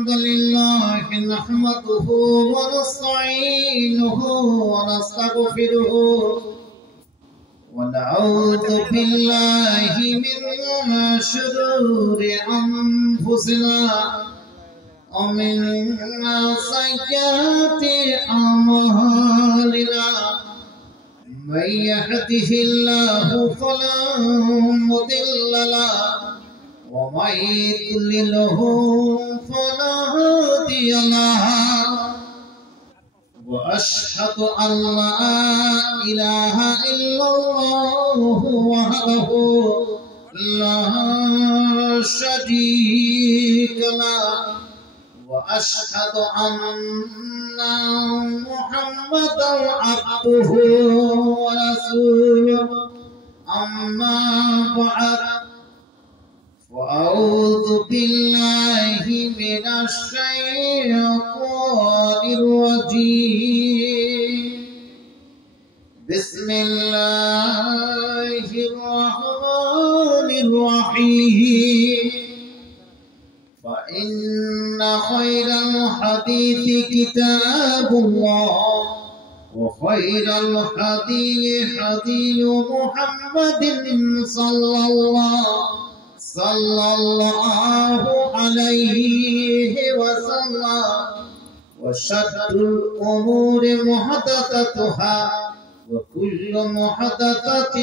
الحمد لله نحمده ونستعينه ونستغفره ونعوذ بالله من شرور أنفسنا ومن سيئات أعمالنا من يهده الله فلا مضل له ومن يضلله فلا هادي له وأشهد أن لا إله إلا الله وحده لا شريك له وأشهد أن محمدا عبده ورسوله أما بعد وأعوذ بالله من الشيطان الرجيم بسم الله الرحمن الرحيم فإن خير الحديث كتاب الله وخير الهدي هدي محمد صلى الله عليه وسلم وشر الأمور محدثاتها وكل محدثة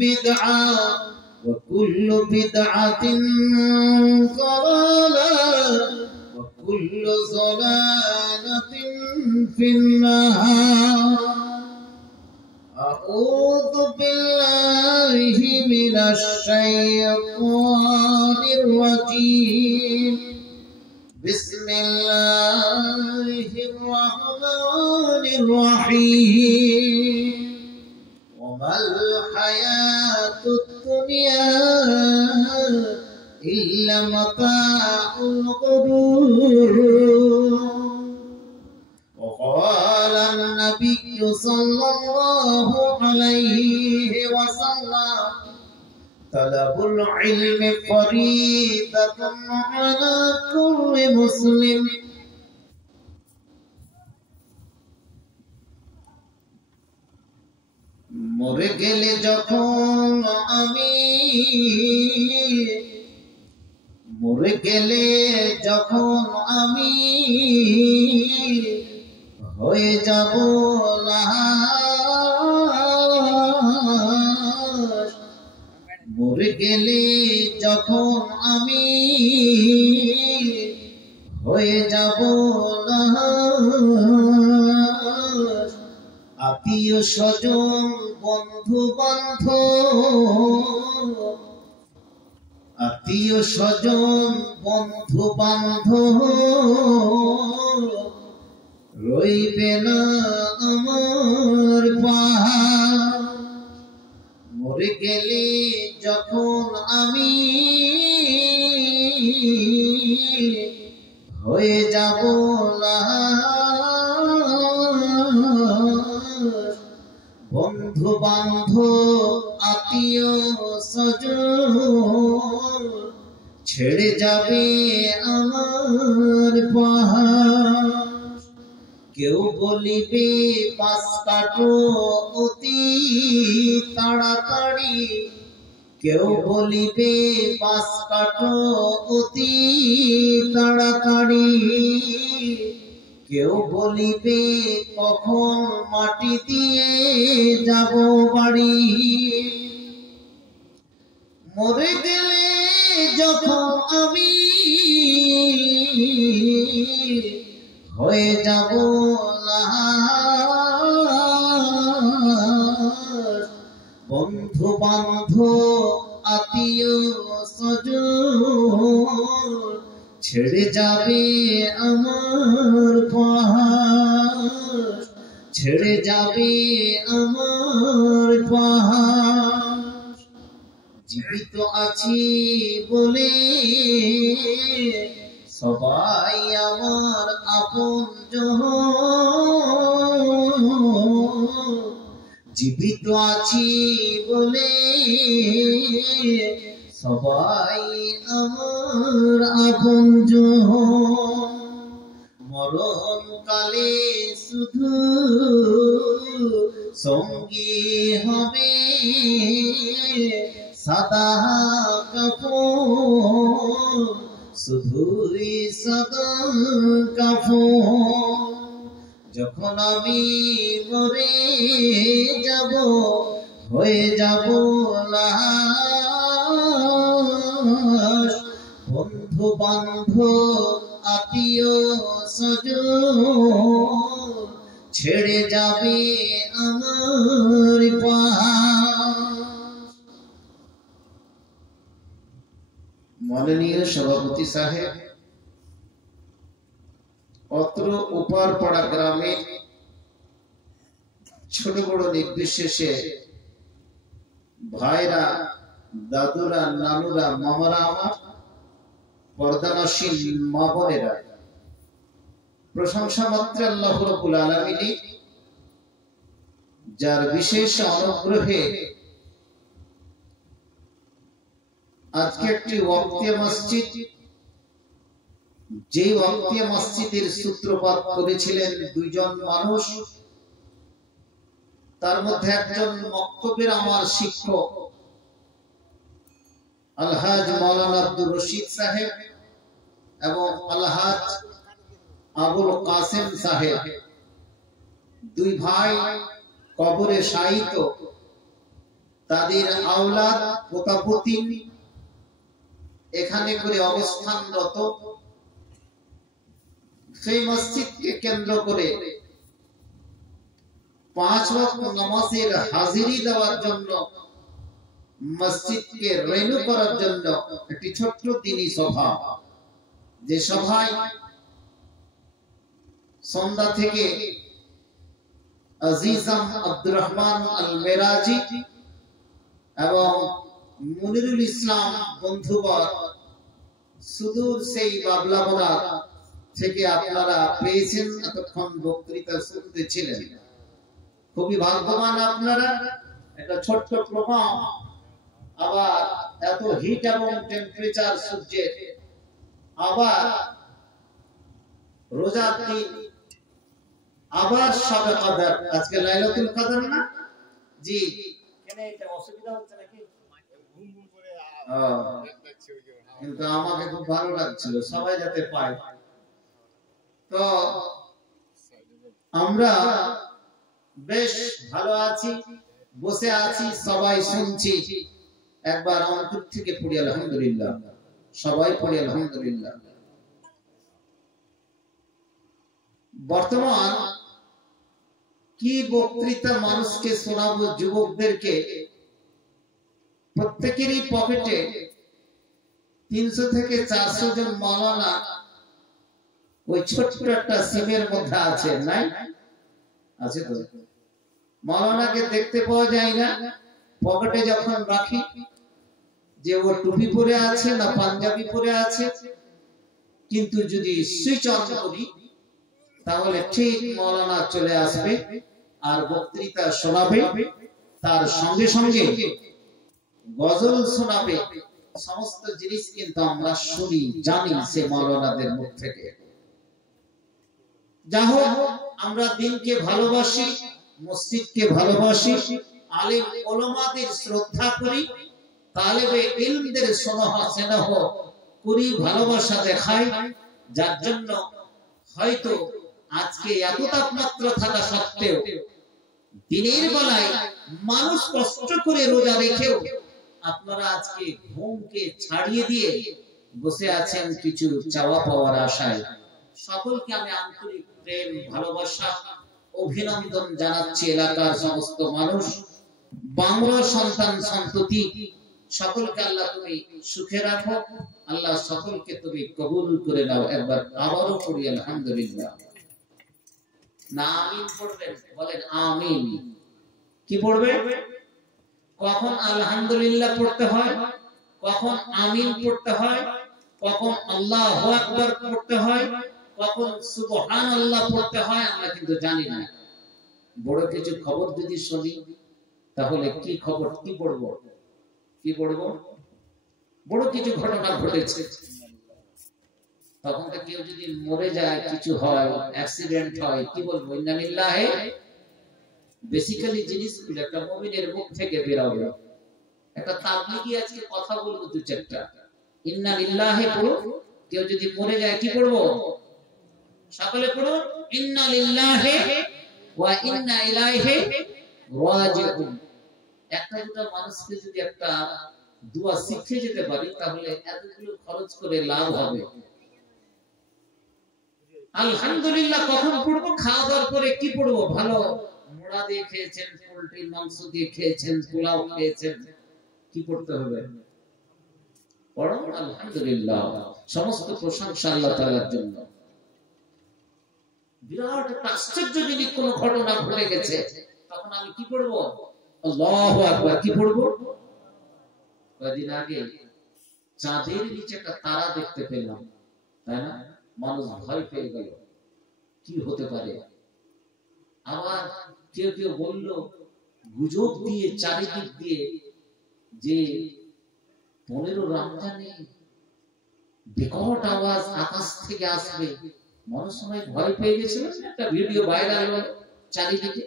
بدعة وكل بدعة ضلالة وكل ضلالة في النار أعوذ بالله من الشيطان الرجيم بسم الله الرحمن الرحيم وما الحياة الدنيا إلا متاع الغرور وقال النبي صلى الله عليه وسلم طلب العلم فريضة على كل مسلم মরে গেলে যখন আমি হয়ে যাব লাশ মরে গেলে যখন আমি হয়ে যাব লাশ আত্মীয় স্বজন বন্ধু বান্ধব রইবে না আমার পাহাড় মরে গেলে যখন আমি হয়ে যাব বন্ধু বান্ধব আত্মীয় স্বজন ছেড়ে যাবে আমার পাহাড় কেউ বলিবে পাশ কাটো অতি তাড়াতাড়ি কেউ বলিবে পাশ কাটো অতি তাড়াতাড়ি কেউ বলিবে কখন মাটি দিয়ে যাব বাড়ি মরে গেলে যখন আমি হয়ে যাব বন্ধু বান্ধব আত্মীয় স্বজন ছেড়ে যাবে আমার পাহাড় ছেড়ে যাবে আমার পাহাড় জীবিত আছি বলে সবাই আমার আপনজন জীবিত আছি বলে সবাই আমার আপনজন, মরণ কালে শুধু সঙ্গী হবে সাদা কাফন, শুধুই সাদা কাফন। যখন আমি মরে যাব, হয়ে যাব লাশ, বন্ধু বান্ধব আত্মীয় স্বজন ছেড়ে যাবে আমার পাশ। মাননীয় সভাপতি সাহেব, অত্র উপারপাড়া গ্রামে ছোট বড় নির্বিশেষে ভাইরা, দাদুরা, নানুরা, মামারা, আমার পর্দানশীল মা বোনেরা, প্রশংসা মাত্র আল্লাহ রাব্বুল আলামিনের, যার বিশেষ অনুগ্রহে আজকে একটি ওয়াক্তিয়া মসজিদ, যে ওয়াক্তিয়া মসজিদের সূত্রপাত করেছিলেন দুইজন মানুষ, তার মধ্যে একজন মক্তবের আমার শিক্ষক আলহাজ মাওলানা আব্দুর রশিদ সাহেব এবং আলহাজ আবুল কাসেম সাহেব, দুই ভাই কবরে শায়িত, তাদের আওলাদ পোতাপতি এখানে করে অবস্থানরত। সেই মসজিদকে কেন্দ্র করে 5 ওয়াক্ত নামাজের হাজিরি দেওয়ার জন্য, মসজিদকে রেনু করার জন্য একটি ছোট্ট দিনী সভা, যে সভায় সন্ধ্যা থেকে আজিজাম আব্দুর রহমান আল মেরাজি এবং মুনিরুল ইসলাম বন্ধুবর সুদূর সেই বাবলাবোনা থেকে আপনারা পেয়েছেন, এতক্ষণ বক্তৃতা শুনতেছিলেন। খুবই ভাগ্যবান আপনারা। একটা ছোট্ট প্রোগ্রাম, আবার এত হিট এবং টেম্পারেচার সূর্যের, আবার রোজার দিন, আবার শবে কদর। আজকে লাইলাতুল কদর না জি? কেন এটা অসুবিধা হচ্ছে নাকি? কিন্তু আমাকে খুব ভালো লাগছিল, সবাই যাতে পায়। তো আমরা বেশ ভালো আছি, বসে আছি, সবাই শুনছি। একবার অন্তর থেকে পড়ি আলহামদুলিল্লাহ, সবাই পড়ি আলহামদুলিল্লাহ। বর্তমান কি বক্তৃতা মানুষকে শোনাবো, যুবকদেরকে। প্রত্যেকেরই পকেটে 300 থেকে 400 জন মাওলানা ওই ছোট্ট একটা সিমের মধ্যে আছে, নাই? আছে তো? মাওলানাকে দেখতে পাওয়া যায় না, পকেটে যখন রাখি যে ও টুপি পরে আছে না পাঞ্জাবি পরে আছে, কিন্তু যদি সুইচ অন করি তাহলে ঠিক মাওলানা চলে আসবে আর বক্তৃতা শোনাবে, তার সঙ্গে সঙ্গে গজল শোনাবে। সমস্ত জিনিস কিন্তু আমরা শুনি, জানি সে মাওলানাদের মুখ থেকে। যা হোক, আমরা দিনকে ভালোবাসি, মসজিদকে ভালোবাসি, আলেম ওলামাদের শ্রদ্ধা করি, তালেবে ইলমদের স্নেহ করি, ভালোবাসা দেখাই। যার জন্য হয়তো আজকে এত তাপমাত্রা থাকা সত্ত্বেও দিনের বেলায় মানুষ কষ্ট করে রোজা রেখেও আপনারা আজকে ঘুমকে ছাড়িয়ে দিয়ে বসে আছেন কিছু চাওয়া পাওয়ার আশায়। সকলকে আমি আন্তরিক প্রেম, ভালোবাসা, অভিনন্দন জানাচ্ছি। এলাকার সমস্ত মানুষ, বাংলার সন্তান সন্ততি, সকলকে আল্লাহ তুমি সুখে রাখো, আল্লাহ সকলকে তুমি কবুল করে নাও। একবার আবারও পড়ি আলহামদুলিল্লাহ। না আমিন পড়বেন? বলেন আমিন। কি পড়বে? কখন আলহামদুলিল্লাহ পড়তে হয়, কখন আমিন পড়তে হয়, কখন আল্লাহু আকবার পড়তে হয়, কখন সুবহানাল্লাহ পড়তে হয়, আমরা কিন্তু জানি না। বড় কিছু খবর যদি শুনি তাহলে কি খবর, কি পড়বো, কি পড়বো? বড় কিছু ঘটনা ঘটেছে, তখন তো কেউ যদি মরে যায়, কিছু হয়, অ্যাক্সিডেন্ট হয়, কি বলবো? ইন্না লিল্লাহি। বেসিক্যালি জিনিসগুলো একটা মুমিনের মুখ থেকে বের হবে। একটা তাবলীগী আজকে কথা বলবো দু চারটা, ইন্না লিল্লাহি পড়ো। কেউ যদি মরে যায় কি পড়বো? সকলে পড়ো, ইন্না লিল্লাহি ওয়া ইন্না ইলাইহি রাজিউন। একটা দুটো মানুষকে যদি একটা দোয়া শিখে যেতে পারি, তাহলে এতগুলো খরচ করে লাভ হবে। আলহামদুলিল্লাহ কখন পড়বো? খাওয়া দাওয়ার পরে। কি পড়বো? ভালো মোড়া দিয়ে খেয়েছেন, পোল্ট্রির মাংস দিয়ে খেয়েছেন, পোলাও খেয়েছেন, কি পড়তে হবে? পড়ো আলহামদুলিল্লাহ। সমস্ত প্রশংসা আল্লাহ তাআলার জন্য। বিরাট একটা আশ্চর্যজনক কোন ঘটনা ঘটে গেছে, তখন আমি কি পড়বো? আল্লাহু আকবার। কি পড়বো? কয়েকদিন আগে চাঁদের নিচে একটা তারা দেখতে পেলাম, তাই না? মানুষ ভয় পেয়ে গেল, কি হতে পারে? আবার কেউ কেউ বলল, গুজব দিয়ে চারিদিক দিয়ে, যে 15 রমজানে বিকট আওয়াজ আকাশ থেকে আসবে। মানুষ সবাই ভয় পেয়ে গেছিল, একটা ভিডিও ভাইরাল হলো চারিদিকে।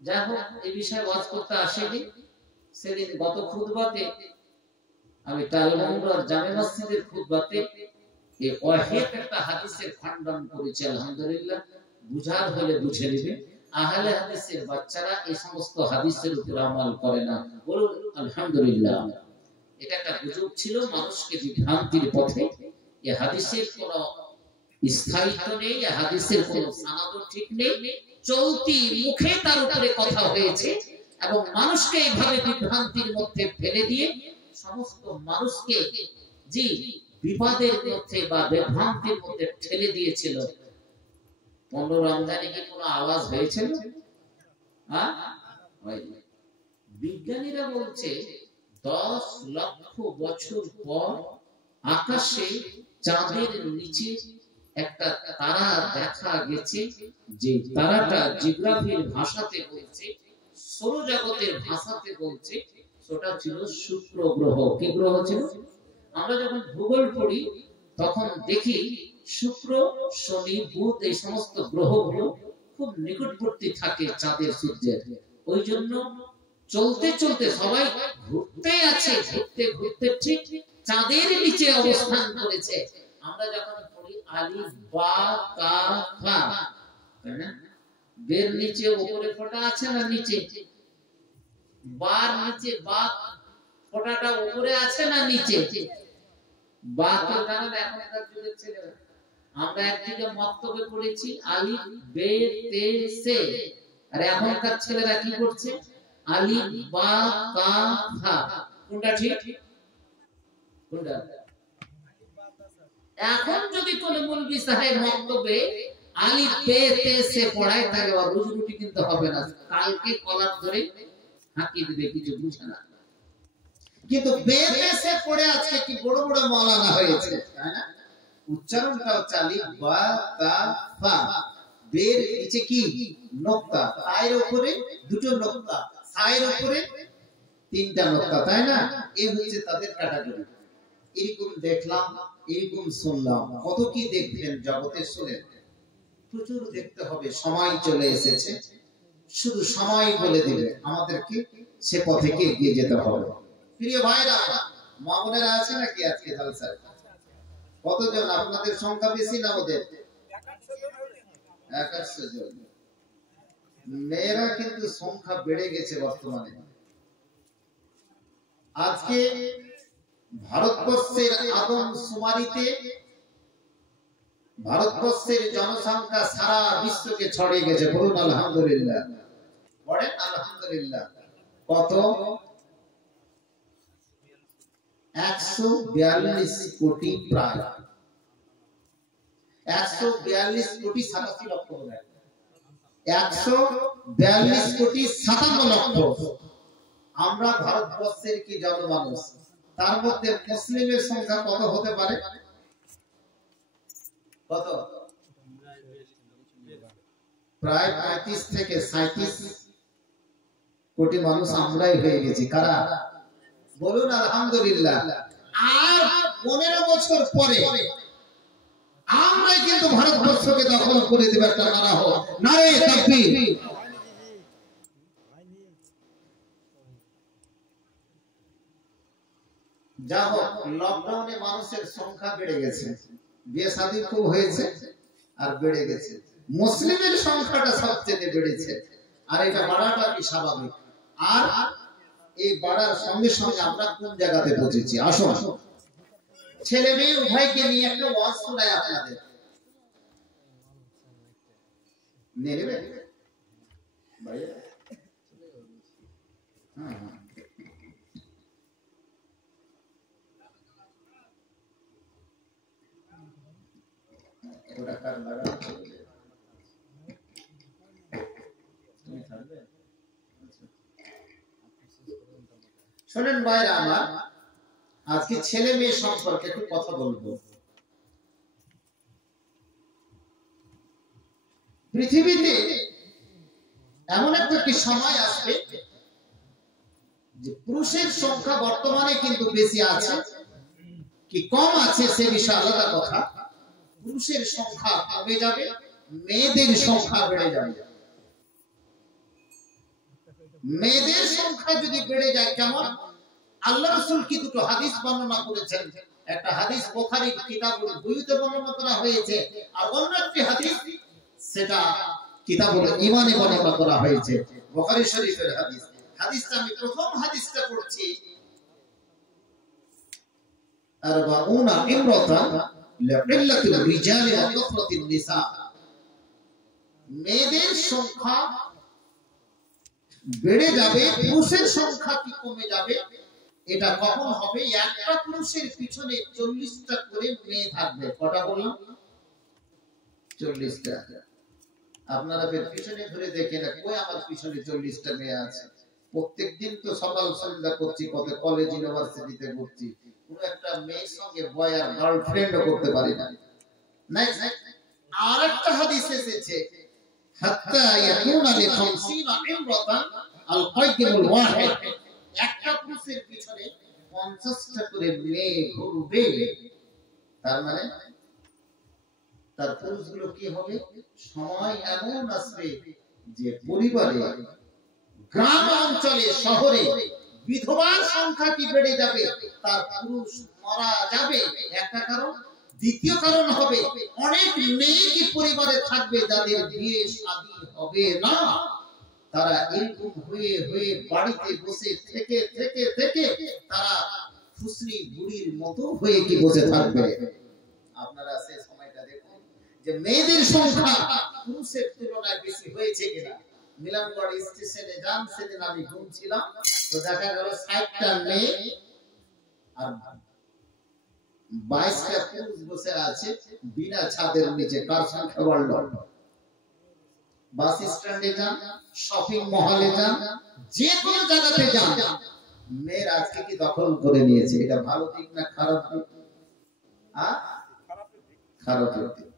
যাই হোক, এই বিষয়ে ওয়াজ করতে আসেনি। সেদিন গত খুতবাতে আমি টালমুন্ডার জামে মসজিদের খুতবাতে এই ওয়াহিদ একটা হাদিসের খণ্ডন করেছি। আলহামদুলিল্লাহ, বুঝার হলে বুঝে নেবে। আহলে হাদিসের বাচ্চারা এই সমস্ত হাদিসের উপর আমল করে না। বলুন আলহামদুলিল্লাহ। এটা একটা গুজব ছিল, মানুষকে বিভ্রান্তির পথে। এই হাদিসের কোনো স্থায়িত্ব নেই, এই হাদিসের কোনো সনদ ঠিক নেই, চলতি মুখে তার উপরে কথা হয়েছে এবং মানুষকে এইভাবে বিভ্রান্তির মধ্যে ফেলে দিয়ে সমস্ত মানুষকে জি বিবাদের মধ্যে বা বিভ্রান্তির মধ্যে ঠেলে দিয়েছিল। 15 রমজানে কি কোনো আওয়াজ হয়েছিল? বিজ্ঞানীরা বলছে 10 লক্ষ বছর পর আকাশে চাঁদের নিচে একটা তারা দেখা গেছে, যে তারাটা জিওগ্রাফির ভাষাতে বলছে, সৌরজগতের ভাষাতে বলছে, সেটা ছিল শুক্র গ্রহ। কি গ্রহ ছিল? আমরা যখন ভূগোল পড়ি তখন দেখি শুক্র, শনি, বুধ এই সমস্ত গ্রহগুলো খুব নিকটবর্তী থাকে চাঁদের, সূর্যের। ওই জন্য চলতে চলতে সবাই ঘুরতে আছে, ঘুরতে ঘুরতে ঠিক চাঁদের নিচে অবস্থান করেছে। আমরা যখন পড়ি আলিফ বা কা ফা, তাই না? বের নিচে উপরে ফোঁটা আছে না নিচে? বার নিচে বা ফোঁটাটা উপরে আছে না নিচে? বা তো জানেন এখনকার যুগের ছেলেরা, আমরা একদিকে মক্তবে পড়েছি আলিফ বে তে সে, আর এখনকার ছেলেরা কি করছে? আলিফ বা কা ফা। কোনটা ঠিক? কোনটা? এখন যদি কোন মৌলভী সাহেব মক্তবে আলিফ বে তে সে পড়ায়, তাহলে রুজি রুটি কিন্তু হবে না। কালকে কলার ধরে হাঁকিয়ে দিবে, কিছু বুঝে না। কিন্তু বে তে সে পড়ে আজকে কি বড় বড় মাওলানা হয়েছে, তাই না? উচ্চারণটা হচ্ছে আলিফ বা তা ফা। বের নিচে কি নোক্তা, তায়ের উপরে দুটো নোক্তা, সায়ের উপরে তিনটা নোক্তা, তাই না? এই হচ্ছে তাদের ক্যাটাগরি। এরকম দেখলাম, এরকম শুনলাম, কত কি দেখবেন জগতে, শুনেন। প্রচুর দেখতে হবে, সময় চলে এসেছে। শুধু সময় বলে দিবে আমাদেরকে সে পথে এগিয়ে যেতে হবে। প্রিয় ভাইরা, মা বোনেরা আছে নাকি আজকে জালসায়? কতজন? আপনাদের সংখ্যা বেশি না ওদের? 100 জন। মেয়েরা কিন্তু সংখ্যা বেড়ে গেছে বর্তমানে। আজকে ভারতবর্ষের আদমশুমারিতে ভারতবর্ষের জনসংখ্যা সারা বিশ্বকে ছড়িয়ে গেছে। বলুন আলহামদুলিল্লাহ। বলেন আলহামদুলিল্লাহ। কত? 142 কোটি, প্রায় 142 কোটি 87 লক্ষ, 142 কোটি 57 লক্ষ। আমরা ভারতবর্ষের কি জনমানুষ, তার মধ্যে মুসলিমের সংখ্যা কত হতে পারে? কত? প্রায় 35 থেকে 37 কোটি মানুষ আমরাই হয়ে গেছি। কারা? বলুন আলহামদুলিল্লাহ। আর 15 বছর পরে আমরাই কিন্তু ভারতবর্ষকে দখল করে দেব। একটা নারা হোক, নারে তাকবীর। যা হোক, লকডাউনে মানুষের সংখ্যা বেড়ে গেছে, বিয়ে শাদী খুব হয়েছে আর বেড়ে গেছে। মুসলিমের সংখ্যাটা সবচেয়ে বেড়েছে, আর এটা বাড়াটা কি স্বাভাবিক। আর এই বাড়ার সঙ্গে সঙ্গে আমরা কোন জায়গাতে পৌঁছেছি? আসুন ছেলে মেয়ে উভয়কে নিয়ে একটা ওয়াজ শোনাই আপনাদের। নেবে ভাইয়া? হ্যাঁ, ওটা কার লাগানো চলবে? তুমি থাকবে? শোনেন ভাইরা আমার, আজকে ছেলে মেয়ে সম্পর্কে একটু কথা বলবো। পৃথিবীতে এমন একটা কি সময় আসবে যে পুরুষের সংখ্যা বর্তমানে কিন্তু বেশি আছে, কি কম আছে সে বিষয়ে আলাদা কথা। পুরুষের সংখ্যা কমে যাবে, মেয়েদের সংখ্যা বেড়ে যাবে। মেয়েদের সংখ্যা যদি বেড়ে যায় কেমন? আল্লাহ রাসূল কি দুটো হাদিস বর্ণনা করেছেন। একটা হাদিস বুখারীর কিতাবুল বুয়ুতে বর্ণনা করা হয়েছে, আর অন্য একটি হাদিস সেটা কিতাবুল ঈমানে বর্ণনা করা হয়েছে, বুখারী শরীফের হাদিস। হাদিসটা আমি প্রথম হাদিসটা পড়ছি। আরবাউনা ইমরাতান লিকিল্লাতির রিজালি ওয়া কাসরাতিন নিসা। মেয়েদের সংখ্যা বেড়ে যাবে, পুরুষের সংখ্যা কি কমে যাবে। এটা কখন হবে? একটা পুরুষের পিছনে 40টা করে মেয়ে থাকবে। কটা বললাম? 40টা। আপনারা পিছনে ঘুরে দেখেন, কই আমার পিছনে 40টা মেয়ে আছে। প্রত্যেকদিন তো সকাল সন্ধ্যা করছি, কত কলেজ ইউনিভার্সিটিতে ঘুরছি, কোন একটা মেয়ের সঙ্গে বয় আর গার্লফ্রেন্ডও করতে পারি না। আর একটা হাদিস এসেছে, হাত্তা ইয়াকুনা লি 50 ইমরাতান আল কাইদুল ওয়াহিদ। একটা পুরুষের পিছনে 50টা করে মেয়ে ঘুরবে। তার মানে তার পুরুষগুলো কি হবে? সময় এমন আসবে যে পরিবারে, গ্রাম অঞ্চলে, শহরে বিধবার সংখ্যা কি বেড়ে যাবে, তার পুরুষ মারা যাবে। একটা কারণ। দ্বিতীয় কারণ হবে অনেক মেয়ে কি পরিবারে থাকবে যাদের বিয়ে শাদী হবে না। তারা এরকম হয়ে হয়ে বাড়িতে বসে থেকে থেকে থেকে তারা ফুসনি বুড়ির মতো হয়ে কি বসে থাকবে। আপনারা সেই সময়টা দেখুন যে মেয়েদের সংখ্যা পুরুষের তুলনায় বেশি হয়েছে কিনা। মিলনগড় স্টেশনে যান, সেদিন আমি ঘুমছিলাম, তো দেখা গেল 60টা মেয়ে আর 22টা পুরুষ বসে আছে বিনা ছাদের নিচে। কার সংখ্যা বাড়ল? বাস স্ট্যান্ডে যান, শপিং মহলে যান, যে কোনো জায়গাতে যান, মেয়েরা আজকে কি দখল করে নিয়েছে। এটা ভালো দিক না খারাপ দিক? খারাপ দিক।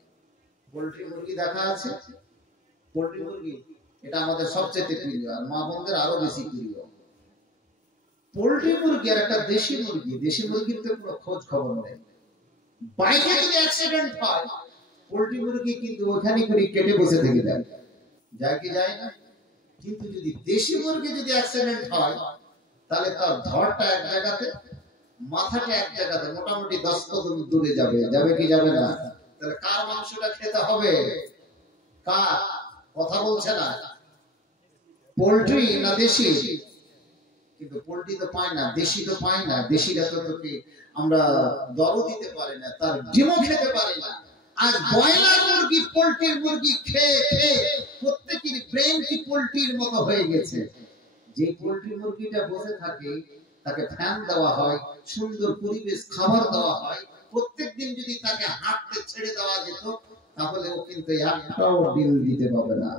পোল্ট্রি মুরগি দেখা আছে, পোল্ট্রি মুরগি এটা আমাদের সবচেয়ে প্রিয়, আর মা বোনদের আরো বেশি প্রিয়। পোল্ট্রি মুরগি আর একটা দেশি মুরগি, দেশি মুরগির তো কোনো খোঁজ খবর নেই। বাইকে যদি অ্যাক্সিডেন্ট হয়, পোল্ট্রি মুরগি কিন্তু ওখানে করে কেটে বসে থেকে যায়, যায় কি যায় না? কিন্তু যদি দেশি মুরগি যদি অ্যাক্সিডেন্ট হয়, তাহলে তার ধড়টা এক জায়গাতে, মাথাটা এক জায়গাতে, মোটামুটি 10 কদম দূরে যাবে। যাবে কি যাবে না? তাহলে কার মাংসটা খেতে হবে? কার? কথা বলছে না। পোল্ট্রি না দেশি? কিন্তু পোল্ট্রি তো পায় না, দেশি তো পায় না। দেশিরা তো তোকে আমরা দরও দিতে পারি না, তার ডিমও খেতে পারি না। আর ব্রয়লার মুরগি, পোল্ট্রির মুরগি খেয়ে খেয়ে প্রত্যেকের ব্রেন কি পোল্ট্রির মতো হয়ে গেছে। যে পোল্ট্রি মুরগিটা বসে থাকে, তাকে ফ্যান দেওয়া হয়, সুন্দর পরিবেশ, খাবার দেওয়া হয়, প্রত্যেকদিন যদি তাকে হাঁটতে ছেড়ে দেওয়া যেত, তাহলে ও কিন্তু একটাও ডিম দিতে পারবে না,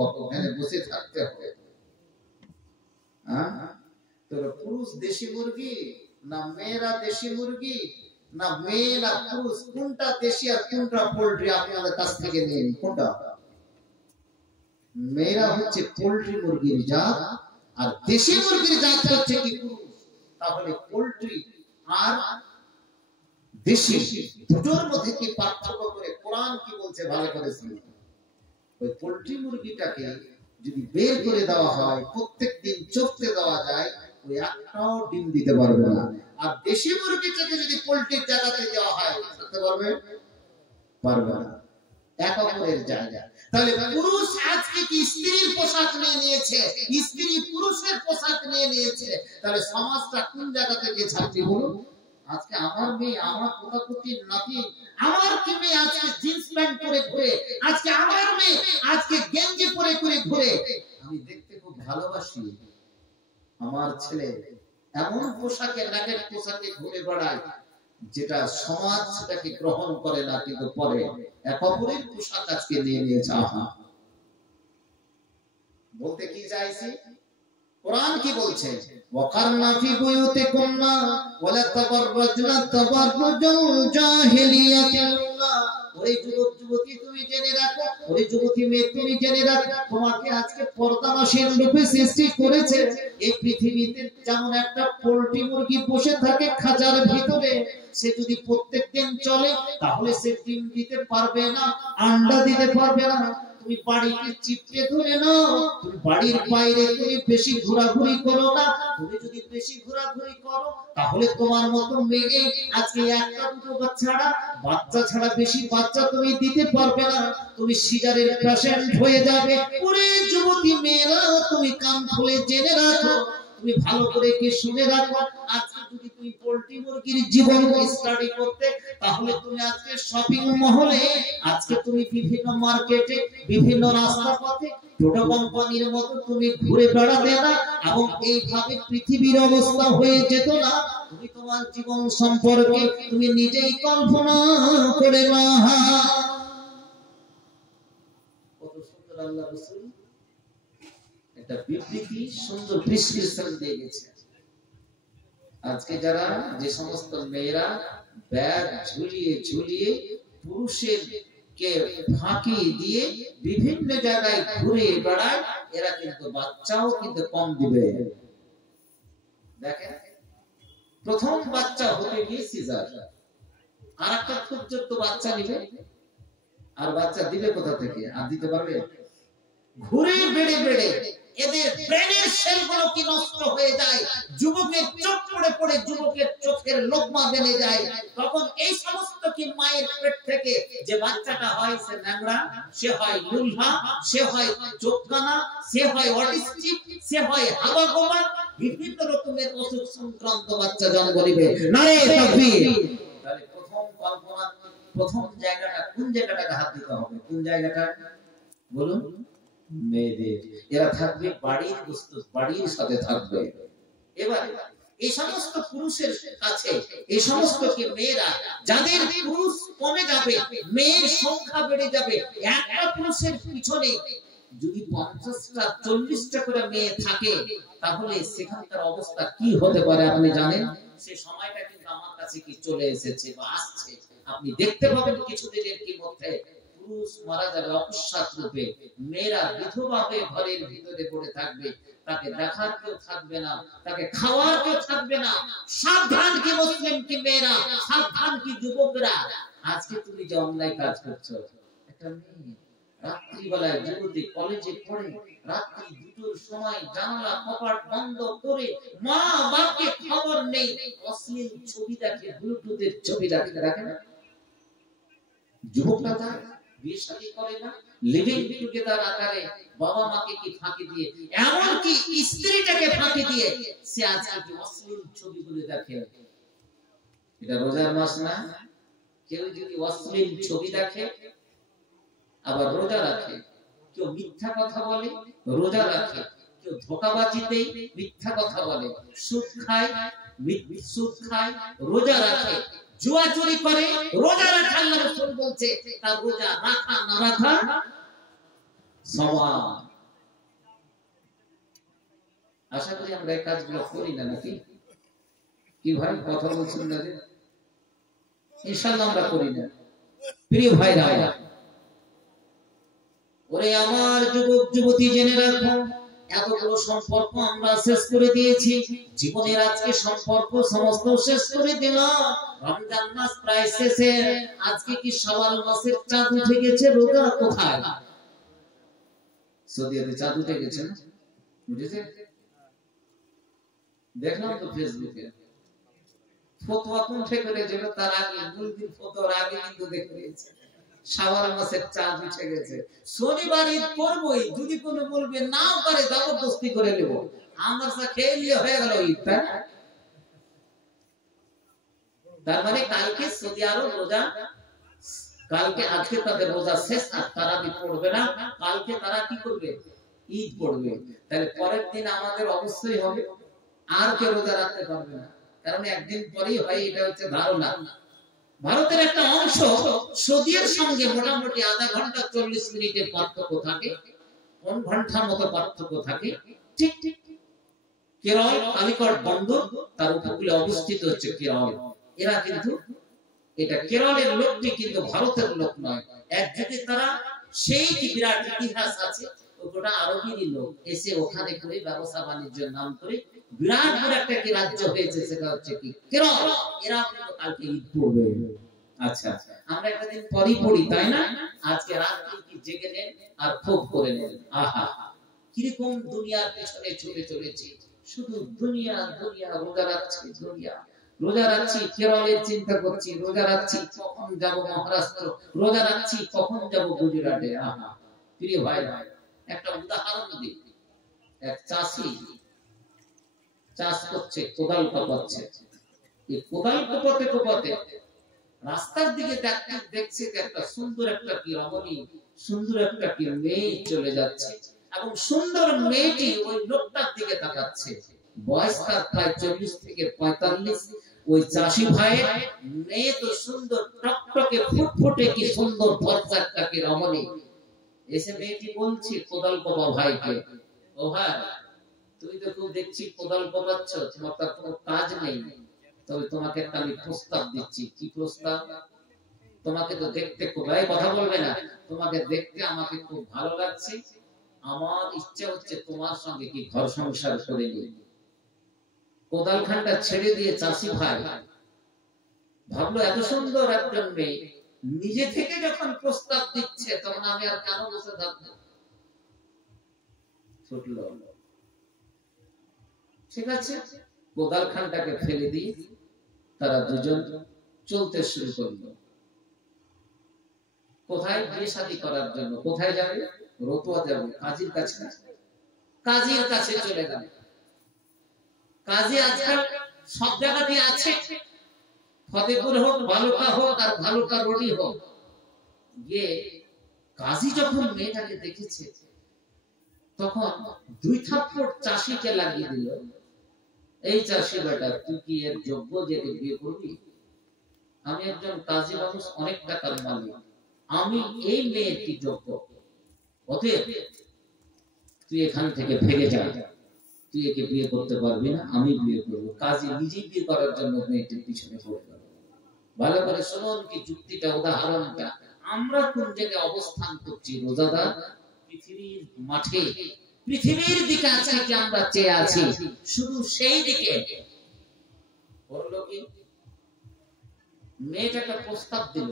ওখানে বসে থাকতে হবে। পুরুষ দেশি মুরগি না মেয়েরা দেশি মুরগি, না মেয়ে না পুরুষ, কোনটা দেশি আর কোনটা পোল্ট্রি আপনাদের কাছ থেকে নিয়ে নিন। কোনটা? মেয়েরা হচ্ছে পোল্ট্রি মুরগির জাত, আর দেশি মুরগির জাত হচ্ছে কি পুরুষ। তাহলে পোল্ট্রি আর দেশি দুটোর মধ্যে কি পার্থক্য করে কোরআন কি বলছে ভালো করে শুনুন। ওই পোল্ট্রি মুরগিটাকে যদি বের করে দেওয়া হয়, প্রত্যেকদিন চড়তে দেওয়া যায়, ওই একটাও ডিম দিতে পারবে না। আর দেশি মুরগিটাকে যদি পোল্ট্রির জায়গাতে দেওয়া হয়, করতে পারবে না। এক অপরের জায়গা। তাহলে পুরুষ আজকে কি স্ত্রীর পোশাক নিয়ে নিয়েছে, স্ত্রী পুরুষের পোশাক নিয়ে নিয়েছে, তাহলে সমাজটা কোন জায়গা থেকে ছাড়ছে বলুন? আজকে আমার মেয়ে, আমার পোতাপুতির নাতি, আমার কি মেয়ে আজকে জিন্স প্যান্ট পরে ঘুরে, আজকে আমার মেয়ে আজকে গেঞ্জি পরে ঘুরে। আমি দেখতে খুব ভালোবাসি আমার ছেলে এমন পোশাকে, নাগের পোশাকে ঘুরে বেড়ায় যেটা সমাজ সেটাকে গ্রহণ করে না, কিন্তু পরে এক অপরের পোশাক আজকে নিয়ে নিয়েছে। আহা, বলতে কি চাইছি? কোরআন কি বলছে? ওয়াকারনা ফি বুয়ুতিকুন্না ওয়ালা তাবাররাজনা তাবাররুজাল জাহিলিয়াতিল উলা। ওই যুবক যুবতী তুমি জেনে রাখো, ওই যুবতী মেয়ে তুমি জেনে রাখো, তোমাকে আজকে পর্দানশীল রূপে সৃষ্টি করেছে। এই পৃথিবীতে যেমন একটা পোল্ট্রি মুরগি বসে থাকে খাঁচার ভিতরে, সে যদি প্রত্যেকদিন চলে তাহলে সে ডিম দিতে পারবে না, আন্ডা দিতে পারবে না। তুমি বাড়িতে চিপকে ধরে নাও, তুমি বাড়ির বাইরে তুমি বেশি ঘোরাঘুরি করো না। তুমি যদি বেশি ঘোরাঘুরি করো তাহলে তোমার মতো মেয়ে আজকে একটা দুটো বাচ্চা ছাড়া বেশি বাচ্চা তুমি দিতে পারবে না, তুমি সিজারের পেশেন্ট হয়ে যাবে। ওরে যুবতী মেয়েরা, তুমি কান খুলে জেনে রাখো, তুমি ভালো করে কি শুনে রাখো, আজকে যদি তুমি পোল্ট্রি মুরগির জীবন স্টাডি করতে, তাহলে তুমি আজকে শপিং মহলে, আজকে তুমি বিভিন্ন মার্কেটে, বিভিন্ন রাস্তা পথে টোটো কোম্পানির মতো তুমি ঘুরে বেড়াতে না, এবং এইভাবে পৃথিবীর অবস্থা হয়ে যেত না। তুমি তোমার জীবন সম্পর্কে তুমি নিজেই কল্পনা করে না। কত সুন্দর আল্লাহ রাসূল একটা বিবৃতি, সুন্দর প্রেসক্রিপশন দিয়ে গেছে। আজকে যারা যে সমস্ত মেয়েরা ব্যাগ ঝুলিয়ে ঝুলিয়ে পুরুষের কে ফাঁকি দিয়ে বিভিন্ন জায়গায় ঘুরে বেড়ায়, এরা কিন্তু বাচ্চাও কিন্তু কম দিবে। দেখেন, প্রথম বাচ্চা হতে গিয়ে সিজার, আর একটা খুব ছোট্ট বাচ্চা নিবে, আর বাচ্চা দিবে কোথা থেকে? আর দিতে পারবে? ঘুরে বেড়ে বেড়ে এদের ব্রেনের সেলগুলো কি নষ্ট হয়ে যায়, যুবকের চোখ পড়ে পড়ে যুবকের চোখের লোকমা বেড়ে যায়। তখন এই সমস্ত কি মায়ের পেট থেকে যে বাচ্চাটা হয়, সে ন্যাংরা, সে হয় লুলহা, সে হয় চোখকানা, সে হয় অটিস্টিক, সে হয় হাবাগোবা, বিভিন্ন রকমের অসুখ সংক্রান্ত বাচ্চা জন্ম নিবে। নারে তাকবীর! তাহলে প্রথম কল্পনা, প্রথম জায়গাটা কোন জায়গাটাকে হাত দিতে হবে? কোন জায়গাটা বলুন? মেয়েদের। এরা থাকবে বাড়ির বস্তু, বাড়ির সাথে থাকবে। এবার এই সমস্ত পুরুষের কাছে এই সমস্ত কি মেয়েরা, যাদের পুরুষ কমে যাবে, মেয়ের সংখ্যা বেড়ে যাবে, একটা পুরুষের পিছনে যদি 50টা 40টা করে মেয়ে থাকে, তাহলে সেখানকার অবস্থা কি হতে পারে আপনি জানেন? সে সময়টা কিন্তু আমার কাছে কি চলে এসেছে বা আসছে। আপনি দেখতে পাবেন কিছুদিনের কি মধ্যে পুরুষ মারা যাবে অকস্মাৎ রূপে, মেয়েরা বিধবা হয়ে ঘরের ভিতরে পড়ে থাকবে, তাকে দেখার কেউ থাকবে না, তাকে খাওয়ার কেউ থাকবে না। সাবধান কি মুসলিম কি মেয়েরা, সাবধান কি যুবকরা। আজকে তুমি যে অন্যায় কাজ করছো, একটা মেয়ে রাত্রি বেলায় যুবতী কলেজে পড়ে, রাত্রি 2টোর সময় জানালা কপাট বন্ধ করে মা বাপকে খবর নেই, অশ্লীল ছবি দেখে, ব্লুটুথের ছবি দেখে না। যুবকরা তার বিয়ে শাদী করে না, লিভিং টুগেদার আকারে বাবা মাকে কি ফাঁকি দিয়ে, এমন কি স্ত্রীটাকে ফাঁকি দিয়ে সে আজকে কি অশ্লীল ছবিগুলো দেখে। এটা রোজার মাস না? কেউ যদি অশ্লীল ছবি দেখে আবার রোজা রাখে, কেউ মিথ্যা কথা বলে রোজা রাখে, কেউ ধোঁকাবাজিতে মিথ্যা কথা বলে, সুদ খায় রোজা রাখে, জুয়া চুরি করে রোজা রাখা, আল্লাহ রাসূল বলছে তার রোজা রাখা না রাখা সমান। আশা করি আমরা এই কাজগুলো করি না, নাকি কি ভাই? কথা বলছেন না যে? ইনশাআল্লাহ আমরা করি না। প্রিয় ভাইরা, ওরে আমার যুবক যুবতী, জেনে রাখো, এতগুলো সম্পর্ক আমরা শেষ করে দিয়েছি, জীবনের আজকে সম্পর্ক সমস্ত শেষ করে দিলাম। রমজান মাস প্রায় শেষে, আজকে কি শাওয়াল মাসের চাঁদ উঠে গেছে, রোজা কোথায়? সৌদিতে চাঁদ উঠে গেছে না? উঠেছে? দেখলাম তো ফেসবুকে ফতোয়া কোন থেকে করেছিল, তার আগে মুলবির ফতোয়ার আগে কিন্তু দেখে নিয়েছে শাওয়াল মাসের চাঁদ উঠে গেছে। শনিবার ঈদ করবই, যদি কোনো বলবে না পারে জবরদস্তি করে নেব, আমরা সা খেয়ে নিয়ে হয়ে গেল ঈদ। তার মানে কালকে সৌদি আরব রোজা, কালকে আজকে তাদের রোজা শেষ, আর তারাবি পড়বে না, কালকে তারা কি করবে? ঈদ পড়বে। তাহলে পরের দিন আমাদের অবশ্যই হবে, আর কেউ রোজা রাখতে পারবে না, কারণ একদিন পরেই হয়। এটা হচ্ছে ধারণা। ভারতের একটা অংশ সৌদির সঙ্গে মোটামুটি আধা ঘন্টা 40 মিনিটের পার্থক্য থাকে, কোন ঘন্টার মতো পার্থক্য থাকে। ঠিক ঠিক কেরল কালিকট বন্দর, তার উপকূলে অবস্থিত হচ্ছে কেরল। এরা কিন্তু, এটা কেরলের লোকটি কিন্তু ভারতের লোক নয়। একদিকে তারা সেই কি বিরাট ইতিহাস আছে, ওটা আরবেরই লোক এসে ওখানে করে ব্যবসা বাণিজ্যের নাম করে বিরাট বড় একটা কি রাজ্য হয়েছে, সেটা হচ্ছে কি কেরল। এরা কিন্তু কালকে ঈদ পড়বে। আচ্ছা, আমরা একটা দিন পরই পড়ি, তাই না? আজকে রাতে কি জেগে নেন আর খুব করে নেন। আহা, কিরকম দুনিয়ার পেছনে ছুটে চলেছি, শুধু দুনিয়া দুনিয়া। রোজা রাখছি, দুনিয়া রোজা রাখছি, কেরলের চিন্তা করছি, রোজা রাখছি কখন যাব মহারাষ্ট্র, রোজা রাখছি কখন যাব গুজরাটে। আহা প্রিয় ভাই, একটা উদাহরণ দিই। এক চাষি চাষ করছে, কোদাল কোপাচ্ছে। এই কোদাল কোপাতে কোপাতে রাস্তার দিকে দেখছে একটা সুন্দর একটা কি রমণী, সুন্দর একটা কি মেয়ে চলে যাচ্ছে, এবং সুন্দর মেয়েটি ওই লোকটার দিকে তাকাচ্ছে। বয়স তার প্রায় 40 থেকে 45। ওই চাষি ভাই, মেয়ে তো সুন্দর, টকটকে ফুটফুটে কি সুন্দর ফর্সা একটা কি রমণী। এসে মেয়েটি বলছে কোদাল কোপা ভাইকে, ও ভাই তুই তো খুব দেখছি কোদাল কোপাচ্ছ, তোমার তার কোনো কাজ নেই, তবে তোমাকে একটা আমি প্রস্তাব দিচ্ছি। কি প্রস্তাব? তোমাকে তো দেখতে খুব, ভাই কথা বলবে না, তোমাকে দেখতে আমাকে খুব ভালো লাগছে, আমার ইচ্ছা হচ্ছে তোমার সঙ্গে কি ঘর সংসার করে নিই। কোদালখানটা ছেড়ে দিয়ে চাষি ভাই ভাবলো, এত সুন্দর একজন মেয়ে নিজে থেকে যখন প্রস্তাব দিচ্ছে, তখন আমি আর কেন বসে থাকবো। ছুটল, ঠিক আছে, কোদালখানটাকে ফেলে দিয়ে তারা দুজন চলতে শুরু করলো। কোথায়? বিয়ে শাদী করার জন্য। কোথায় যাবে? রতুয়া যাবে, কাজীর কাছে। কাজীর কাছে চলে গেল। কাজী আজকাল সব জায়গাতে আছে, ফতেপুর হোক, ভালুকা হোক, আর ভালুকা রোডই হোক। গিয়ে কাজী যখন মেয়েটাকে দেখেছে, তখন 2 থাপ্পড় চাষিকে লাগিয়ে দিল। এই চাষি বেটা, তুই কি এর যোগ্য যে বিয়ে করবি? আমি একজন কাজী মানুষ, অনেক টাকার মালিক, আমি এই মেয়ের কি যোগ্য? অতএব তুই এখান থেকে ভেগে যা, তুই একে বিয়ে করতে পারবি না, আমি বিয়ে করব। কাজী নিজেই বিয়ে করার জন্য মেয়েটির পিছনে পড়ে গেল। ভালো করে শুনুন কি যুক্তিটা, উদাহরণটা। আমরা কোন জায়গায় অবস্থান করছি? রোজাদার পৃথিবীর মাঠে, পৃথিবীর দিকে আজকে আমরা চেয়ে আছি, শুধু সেই দিকে। বললো কি, মেয়েটাকে প্রস্তাব দিল,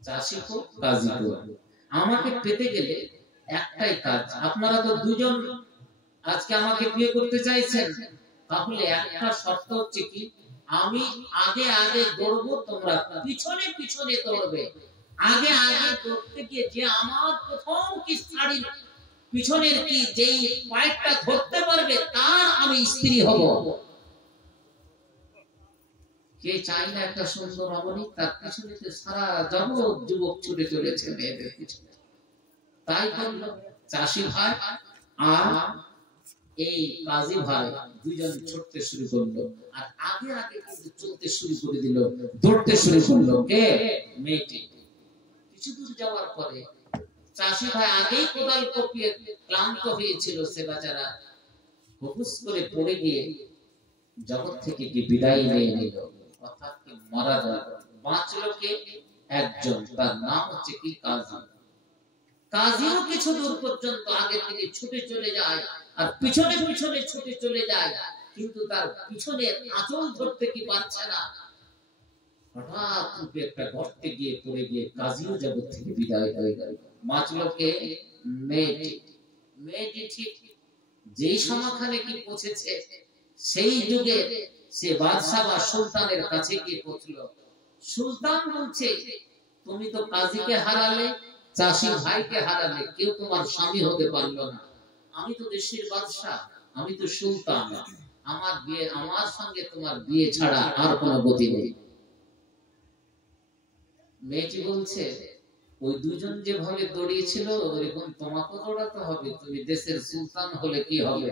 চাষি হোক কাজী হোক, আমাকে পেতে গেলে একটাই কাজ। আপনারা তো দুজন আজকে আমাকে বিয়ে করতে চাইছেন, তাহলে একটা শর্ত হচ্ছে কি, আমি আগে আগে দৌড়বো, তোমরা পিছনে পিছনে দৌড়বে। আগে আগে দৌড়তে গিয়ে যে আমার প্রথম কি শাড়ির পিছনের কি যেই পায়েরটা ধরতে পারবে, তার আমি স্ত্রী হব। কে চাই না একটা সুন্দর রমণী? তার পিছনে সারা জগৎ যুবক ছুটে চলেছে মেয়েদের পিছনে। তাই করলো চাষি ভাই আর এই কাজী ভাই, দুইজন ছুটতে শুরু করলো। আর আগে আগে কিন্তু চলতে শুরু করে দিল, দৌড়তে শুরু করলো। কে? মেয়েটি। কিছু দূর যাওয়ার পরে চাষি ভাই আগেই কোদাল কোপিয়ে ক্লান্ত হয়েছিল, সে বেচারা হুকুস করে পড়ে গিয়ে জগৎ থেকে কি বিদায় নিয়ে নিল, অর্থাৎ কি মারা গেল। বাঁচলো কে? একজন, তার নাম হচ্ছে কি কাজী। কাজীও কিছু দূর পর্যন্ত আগে থেকে ছুটে চলে যায় আর পিছনে পিছনে ছুটে চলে যায়, কিন্তু তার পিছনে আঁচল ধরতে কি পারছে না। হঠাৎ রূপে একটা গর্তে গিয়ে পড়ে গিয়ে কাজীও জগৎ থেকে বিদায় হয়ে গেল। মাছলোকে মেয়েটি, মেয়েটি ঠিক যেই সমাখানে কি পৌঁছেছে সেই যুগে সে বাদশা বা সুলতানের কাছে গিয়ে পৌঁছলো। সুলতান বলছে, তুমি তো কাজীকে হারালে, চাষি ভাইকে হারালে, কেউ তোমার স্বামী হতে পারলো না। আমি তো দেশের বাদশা, আমি তো সুলতান, আমার বিয়ে, আমার সঙ্গে তোমার বিয়ে ছাড়া আর কোনো গতি নেই। মেয়েটি বলছে, ওই দুজন যেভাবে দৌড়িয়েছিল ওরকম তোমাকে দৌড়াতে হবে, তুমি দেশের সুলতান হলে কি হবে।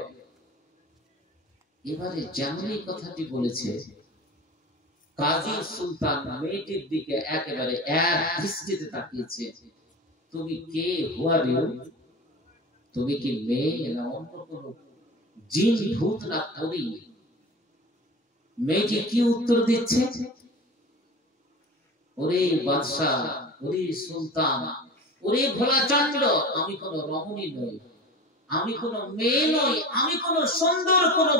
এবারে যেমনই কথাটি বলেছে, কাজী সুলতান মেয়েটির দিকে একেবারে এক দৃষ্টিতে তাকিয়েছে। তুমি কে, হুয়া রিউ, তুমি কি মেয়ে না অন্য কোনো জিন ভূত না পরী? মেয়েটি কি উত্তর দিচ্ছে, ওরে বাদশাহ, ওরে সুলতান, ওরে ভোলা চন্দ্র, আমি কোনো রমণী নই, আমি কোনো মেয়ে নই, আমি কোনো সুন্দর কোনো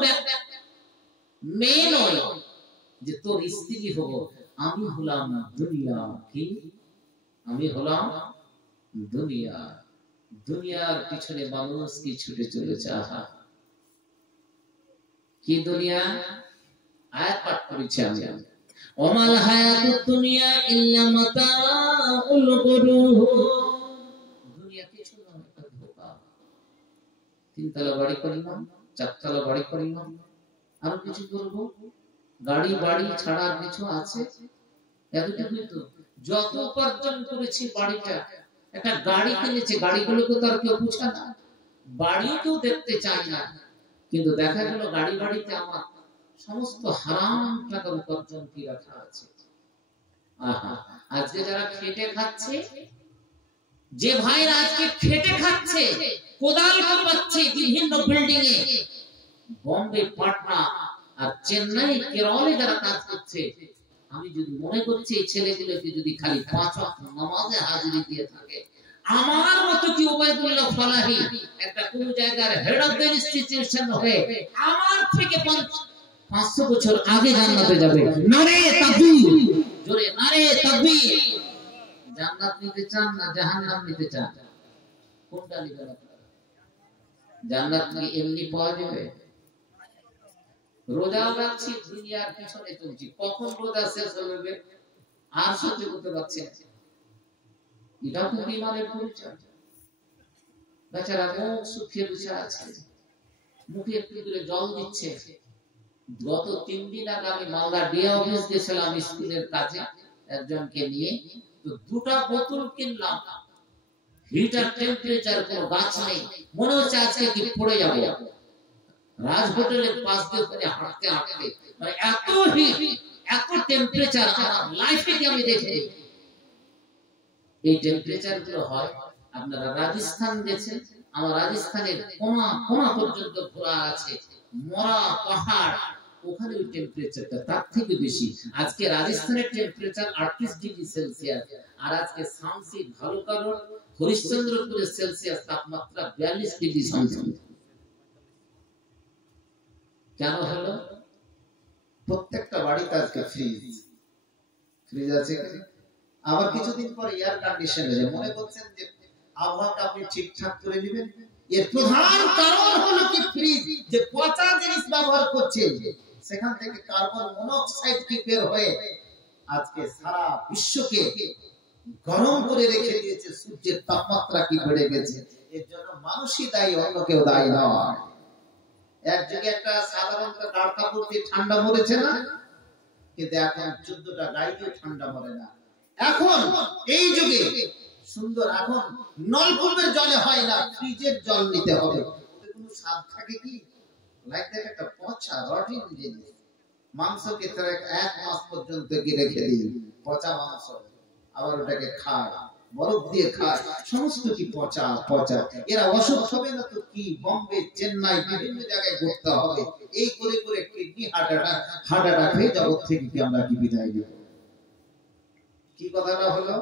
মেয়ে নই যে তোর স্ত্রী হব। আমি হলাম দুনিয়া। কি? আমি হলাম দুনিয়া। দুনিয়ার পিছনে মানুষ কি ছুটে চলেছে। আহা, কি দুনিয়া! আয়াত পাঠ করেছি আমি। ওমাল হায়াতুদ দুনিয়া ইল্লা মাতাউল গুরুর। দুনিয়া কিছু না, একটা ধোঁকা। তিনতলা বাড়ি করলাম, চারতলা বাড়ি করলাম, আরো কিছু করবো, গাড়ি বাড়ি ছাড়া কিছু আছে? এতটুকুই তো। যত উপার্জন করেছি, বাড়িটা, একটা গাড়ি কিনেছে, গাড়িগুলোকে তো আর কেউ পুছা না, বাড়িও কেউ দেখতে চায় না। কিন্তু দেখা গেল গাড়ি বাড়িতে আমার সমস্ত হারাম টাকা উপার্জন কি রাখা আছে। আহা, আজকে যারা খেটে খাচ্ছে, যে ভাইরা আজকে খেটে খাচ্ছে, কোদাল কোপাচ্ছে বিভিন্ন বিল্ডিং এ, বম্বে, পাটনা আর চেন্নাই, কেরলে যারা কাজ করছে, আমি যদি মনে করছি এই ছেলেগুলোকে যদি খালি 5 ওয়াক্ত নামাজে হাজিরি দিয়ে থাকে, আমার মতো কি ওবায়দুল্লাহ ফালাহি একটা কোন জায়গার হেড অফ দ্য ইনস্টিটিউশন হয়ে আমার থেকে 500 বছর আগে জান্নাতে যাবে। নারে তাকবীর, জোরে নারে তাকবীর। জান্নাত নিতে চান না জাহান্নাম নিতে চান? কোনটা নেবেন আপনারা? জান্নাত কি এমনি পাওয়া যাবে? রোজাও রাখছি, দুনিয়ার পিছনে চলছি, কখন রোজা শেষ হবে আর সহ্য করতে পারছি না। এটা তো ইমানের পরিচয়। বেচারা মুখ শুকিয়ে বসে আছে, মুখে একটু করে জল দিচ্ছে। গত 3 দিন আগে আমি মালদা ডিএ অফিস গেছিলাম স্কুলের কাছে একজনকে নিয়ে, তো 2টা বোতল কিনলাম। হিটার টেম্পারেচার কোনো গাছ নেই, মনে হচ্ছে আজকে কি পড়ে যাবে। রাজ হোটেলের পাশ দিয়ে করে হাঁটতে হাঁটতে, মানে এত হিট, এত টেম্পারেচার আমার লাইফে কি আমি দেখি। এই টেম্পারেচার গুলো হয়, আপনারা রাজস্থান গেছেন, আমার রাজস্থানের কোনা কোনা পর্যন্ত ঘোরা আছে, মরা পাহাড়, ওখানে ওই টেম্পারেচারটা তার থেকে বেশি। আজকে রাজস্থানের টেম্পারেচার 38 ডিগ্রি সেলসিয়াস, আর আজকে শামসি ভালুকার হরিশ্চন্দ্রপুরের সেলসিয়াস তাপমাত্রা 42 ডিগ্রি সামথিং। কেন হলো? প্রত্যেকটা বাড়িতে আজকে ফ্রিজ আছে, আবার কিছুদিন পরে এয়ার কন্ডিশন হয়ে যায়। মনে করছেন যে আবহাওয়াটা আপনি ঠিকঠাক করে নেবেন, এর প্রধান কারণ হলো কি ফ্রিজ। যে পচা জিনিস ব্যবহার করছে, সেখান থেকে কার্বন মনোক্সাইড কি বের হয়ে আজকে সারা বিশ্বকে গরম করে রেখে দিয়েছে। সূর্যের তাপমাত্রা কি বেড়ে গেছে, এর জন্য মানুষই দায়ী, অন্য কেউ দায়ী নয়। এক যুগে একটা সাধারণত গাঢ় কাপড় দিয়ে ঠান্ডা মরেছে না, কিন্তু এখন 14টা গায়ে দিয়ে ঠান্ডা মরে না। এখন এই যুগে সুন্দর, এখন নলকূপের জলে হয় না, ফ্রিজের জল নিতে হবে। ওতে কোনো স্বাদ থাকে কি? লাইক দেখ একটা পচা রটিং জিনিস, মাংসকে তার 1 মাস পর্যন্ত কি রেখে দিই, পচা মাংস, আবার ওটাকে খায়, বরফ দিয়ে খায়, সমস্ত কি পচা পচা। এরা অসুখ হবে না তো কি? বোম্বে, চেন্নাই, বিভিন্ন জায়গায় ঘুরতে হবে, এই করে করে কিডনি হার্ট অ্যাটাক হয়ে জগৎ থেকে কি আমরা কি বিদায় দেব? কি কথাটা হলো?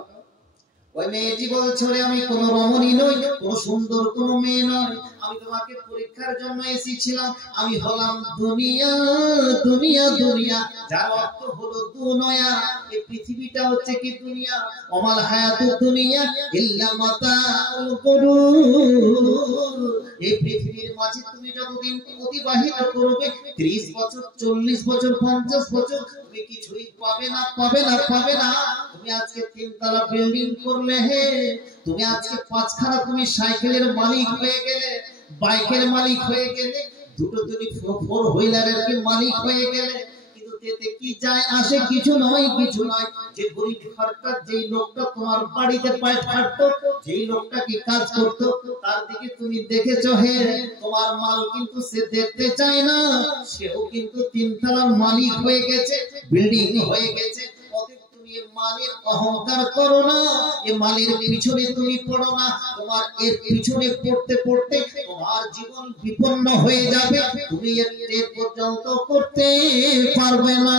ওই মেয়েটি বলছে আমি কোনো রমণী নই, কোনো সুন্দর কোনো মেয়ে নয়, আমি তোমাকে পরীক্ষার জন্য এসেছিলাম, আমি হলাম দুনিয়া দুনিয়া দুনিয়া, যার অর্থ হলো দুনিয়া। এই পৃথিবীটা হচ্ছে কি দুনিয়া, ওমাল হায়াতুদ দুনিয়া ইল্লা মাতাউল গুরুর। এই পৃথিবীর মাঝে তুমি যতদিন অতিবাহিত করবে, 30 বছর 40 বছর 50 বছর, তুমি কিছুই পাবে না পাবে না পাবে না। তুমি আজকে 3 তলা বিল্ডিং করলে, হে তুমি আজকে 5খানা তুমি সাইকেলের মালিক হয়ে গেলে, বাইকের মালিক হয়ে গেলে, দুটো তুমি 4 হুইলারের কি মালিক হয়ে গেলে, কিন্তু এতে কি যায় আসে? কিছু নয় কিছু নয়। যে গরিব ঘরটা, যেই লোকটা তোমার বাড়িতে পায় থাকতো, যেই লোকটা কি কাজ করতো, তার দিকে তুমি দেখেছো, হে তোমার মাল কিন্তু সে দেখতে চায় না, সেও কিন্তু 3 তলার মালিক হয়ে গেছে, বিল্ডিং হয়ে গেছে। মালের অহংকার করো না, এই মালের পিছনে তুমি পড়ো না। তোমার এর পিছনে পড়তে পড়তে তোমার জীবন বিপন্ন হয়ে যাবে, তুমি এর পর্যন্ত করতে পারবে না।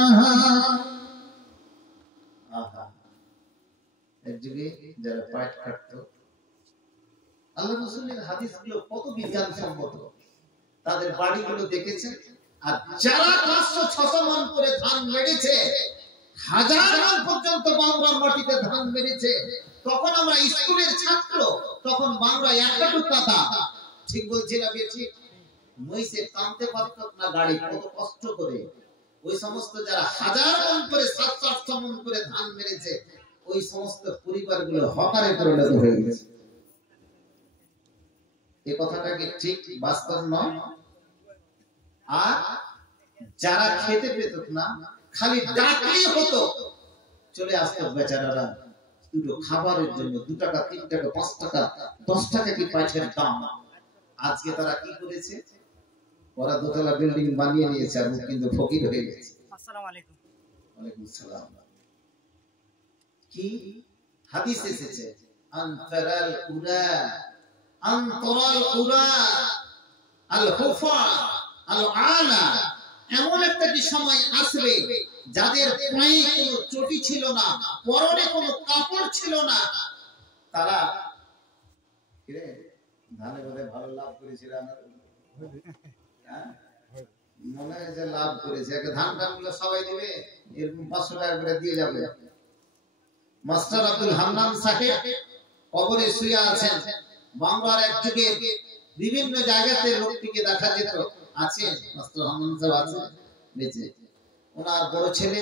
এক যুগে যারা পাট কাটতো, আল্লাহ রাসূলের হাদিসগুলো কত বিজ্ঞানসম্মত, তাদের বাড়িগুলো দেখেছেন। আর যারা 500-600 মণ করে ধান মেরেছে, 1000 মণ পর্যন্ত বাংলার মাটিতে ধান মেরেছে, তখন আমরা স্কুলের ছাত্র, তখন বাংলা একটা টুকাতা, ঠিক বলছি না বেশি? মইসে টানতে পারত না গাড়ি, কত কষ্ট করে। ওই সমস্ত যারা 1000 মণ করে 700-800 মণ করে ধান মেরেছে, ওই সমস্ত পরিবারগুলো হকারে পরিণত হয়ে গেছে। এই কথাটা কি ঠিক বাস্তব নয়? আর যারা খেতে পেত না, খালি ডাকলেই হতো, চলে আসতো বেচারারা দুটো খাবারের জন্য, 2 টাকা 3 টাকা 5 টাকা 10 টাকা কি পাইছেন দাম। আজকে তারা কি করেছে? ওরা 2 তলা বিল্ডিং বানিয়ে নিয়েছে, আর কিন্তু ফকির হয়ে গেছে। আসসালামু আলাইকুম। ওয়ালাইকুম সালাম। কি হাদিস এসেছে, আনতারাল উরা আনতারাল উরা আল হুফা আল আলা, এমন একটা সময় আসবে যাদের পায়ে কোনো চটি ছিল না, পরনে কোনো কাপড় ছিল না, তারা কিরে ধানে বোধহয় ভালো লাভ করেছিল, মনে হয় যে লাভ করেছে। একটা ধান টানগুলো সবাই দিবে, এরকম 500 টাকা করে দিয়ে যাবে। মাস্টার আব্দুল হান্নান সাহেব কবরে শুয়ে আছেন। বাংলার এক যুগে বিভিন্ন জায়গাতে লোকটিকে দেখা যেত, আছে মাস্টার হান্নান সাহেব আছে বেঁচে। ওনার বড় ছেলে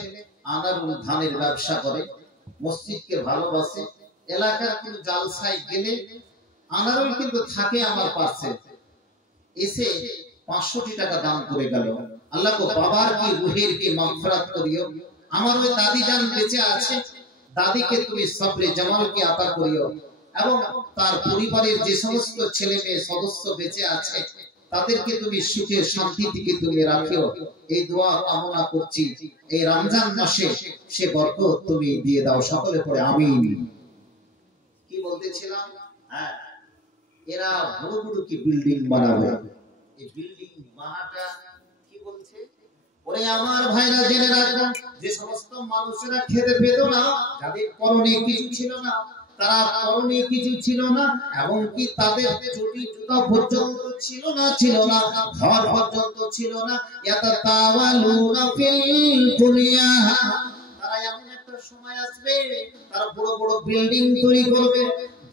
আনারুল ধানের ব্যবসা করে, মসজিদকে ভালোবাসে। এলাকার কোন জালসায় গেলে আনারুল কিন্তু থাকে আমার পাশে, এসে 500 টাকা দান করে গেল। আল্লাহ গো বাবার কি রুহের কি মাগফিরাত করিও, আমার ওই দাদি জান বেঁচে আছে, দাদিকে তুমি সবরে জামালকে আতা করিও, এবং তার পরিবারের যে সমস্ত ছেলে মেয়ে সদস্য বেঁচে আছে তাদেরকে তুমি সুখে শান্তি থেকে তুমি রাখিও। এই দোয়া কামনা করছি এই রমজান মাসে, সে বরকত তুমি দিয়ে দাও। সকলে পড়ে আমিন। কি বলতেছিলাম? হ্যাঁ, এরা বড় বড় কি বিল্ডিং বানাবে। এই বিল্ডিং বানাটা কি বলছে? ওরে আমার ভাইরা জেনে রাখো, যে সমস্ত মানুষেরা খেতে পেত না, যাদের পরনে কিছু ছিল না, তারা পরনে কিছু ছিল না, এবং কি তাদের চটি জুতা পর্যন্ত ছিল না, ঘর পর্যন্ত ছিল না। ইয়াতাতাওয়ালুনা ফিল দুনিয়া, তারা এমন একটা সময় আসবে, তারা বড় বড় বিল্ডিং তৈরি করবে,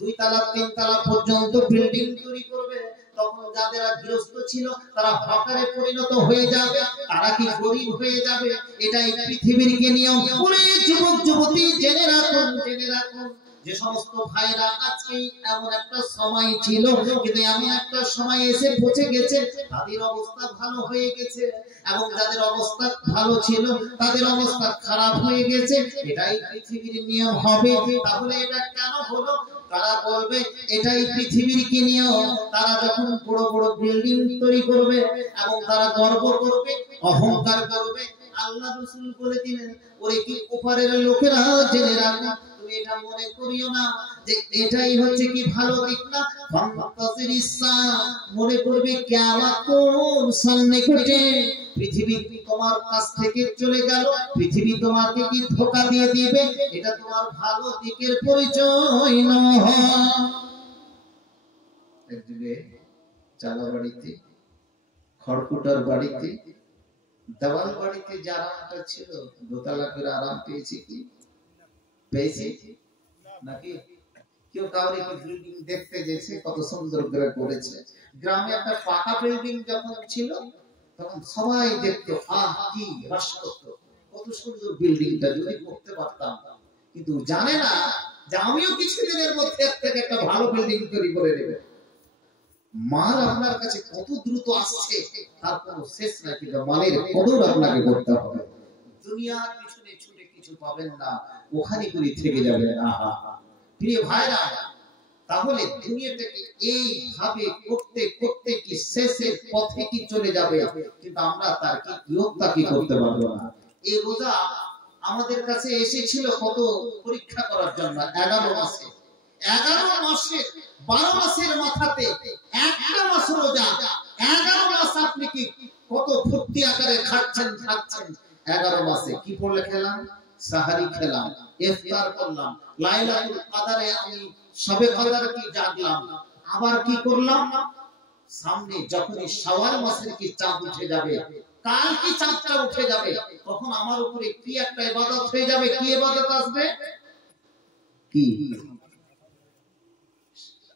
2 তলা 3 তলা পর্যন্ত বিল্ডিং তৈরি করবে। তখন যারা গৃহস্থ ছিল তারা হকারে পরিণত হয়ে যাবে, তারা কি গরিব হয়ে যাবে। এটাই পৃথিবীর কি নিয়ম। ওরে যুবক যুবতী জেনে রাখুন, জেনে রাখুন, যে সমস্ত ভাইরা আজকে এমন একটা সময় ছিল, কিন্তু এমন একটা সময় এসে পৌঁছে গেছে, তাদের অবস্থা ভালো হয়ে গেছে, এবং যাদের অবস্থা ভালো ছিল তাদের অবস্থা খারাপ হয়ে গেছে। এটাই পৃথিবীর নিয়ম হবে। তাহলে এটা কেন হলো? তারা বলবে এটাই পৃথিবীর কি নিয়ম। তারা যখন বড় বড় বিল্ডিং তৈরি করবে এবং তারা গর্ব করবে, অহংকার করবে, আল্লাহ রাসূল বলে দিলেন, ওরে কি ওপারের লোকেরা জেনে রাখো, তুমি এটা মনে করিও না যে এটাই হচ্ছে কি ভালো দিক না। মনে করবে কিয়ামত কোন সন্নিকটে, পৃথিবী তোমার কাছ থেকে চলে গেল, পৃথিবী তোমাকে কি ধোঁকা দিয়ে দিবে, এটা তোমার ভালো দিকের পরিচয় নয়। একদিকে চালা বাড়িতে, খড়কুটার বাড়িতে, দেওয়াল বাড়িতে যে আরামটা ছিল, দোতলা করে আরাম পেয়েছি কি? পেয়েছি নাকি? কেউ কাউরে কি বিল্ডিং দেখতে গেছে কত সুন্দর করে করেছে? গ্রামে একটা পাকা বিল্ডিং যখন ছিল তখন সবাই দেখতো, আহ কি রস করতো, কত সুন্দর বিল্ডিংটা যদি করতে পারতাম। কিন্তু জানে না যে আমিও কিছুদিনের মধ্যে থেকে একটা ভালো বিল্ডিং তৈরি করে দেব। মাল আপনার কাছে কত দ্রুত আসছে তার কোনো শেষ নাই, কিন্তু মালের কদর আপনাকে করতে হবে। দুনিয়ার পিছনে ছুটে কিছু পাবেন না, ওখানে করে থেকে যাবেন। প্রিয় ভাইরা, তাহলে দুনিয়াটাকে এইভাবে করতে করতে কি শেষের পথে কি চলে যাবে, কিন্তু আমরা তার কি ইয়ত্তা কি করতে পারবো না। এই রোজা আমাদের কাছে এসেছিল কত পরীক্ষা করার জন্য। 11 মাসে 12 মাসের মাথাতে একটা মাস রোজা, 11 মাস আপনি কি কত ফুর্তি আকারে খাচ্ছেন। 11 মাসে কি পড়লে খেলাম, সাহারি খেলাম, ইফতার করলাম, লাইলাতুল কদরে আমি শবে কদর কি জাগলাম, আবার কি করলাম, সামনে যখনই শাওয়াল মাসের কি চাঁদ উঠে যাবে, কাল কি চাঁদটা উঠে যাবে, তখন আমার উপরে কি একটা ইবাদত হয়ে যাবে। কি ইবাদত আসবে? কি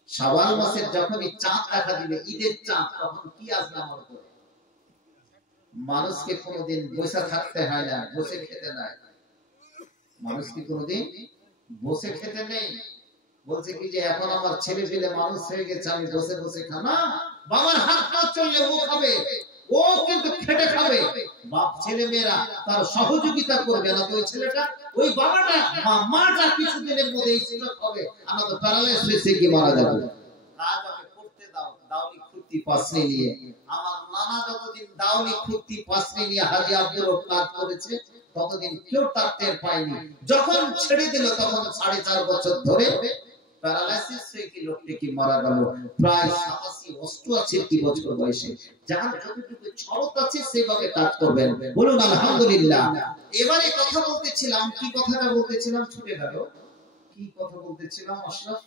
শাওয়াল মাসের যখনই চাঁদ দেখা দিবে, ঈদের চাঁদ, তখন কি আসবে আমার উপরে? মানুষকে কোনোদিন বসে থাকতে হয় না, বসে খেতে নাই। মানুষকে কোনোদিন বসে খেতে নেই। বলছে কি যে এখন আমার ছেলে পেলে মানুষ হয়ে গেছে, আমি বসে বসে খানা, বাবার হাত না চললে ও খাবে, ও কিন্তু খেটে খাবে। বাপ ছেলে মেয়েরা তার সহযোগিতা করবে না, তো ওই ছেলেটা, ওই বাবাটা, মাটা কিছুদিনের মধ্যে স্ট্রোক হবে, আমরা তো প্যারালাইসিস হয়ে গিয়ে মারা যাবে। কাজ আমাকে করতে দাও, দাওলি খুঁটি পাসনি নিয়ে। আমার নানা যতদিন দাওলি খুঁটি পাসনি নিয়ে হাজী আব্দুর রব কাজ করেছে, ততদিন কেউ তার টের পায়নি। যখন ছেড়ে দিল তখন 4.5 বছর ধরে প্যারালাইসিস হয়ে কি লোকটি কি মারা গেল, প্রায় 87-88 বছর বয়সে। যার যতটুকু ক্ষমতা আছে সেভাবে কাজ করবেন, বলুন আলহামদুলিল্লাহ। এবারে কথা বলতেছিলাম, কি কথাটা বলতেছিলাম ছুটে গেল, কি কথা বলতেছিলাম আশরাফ?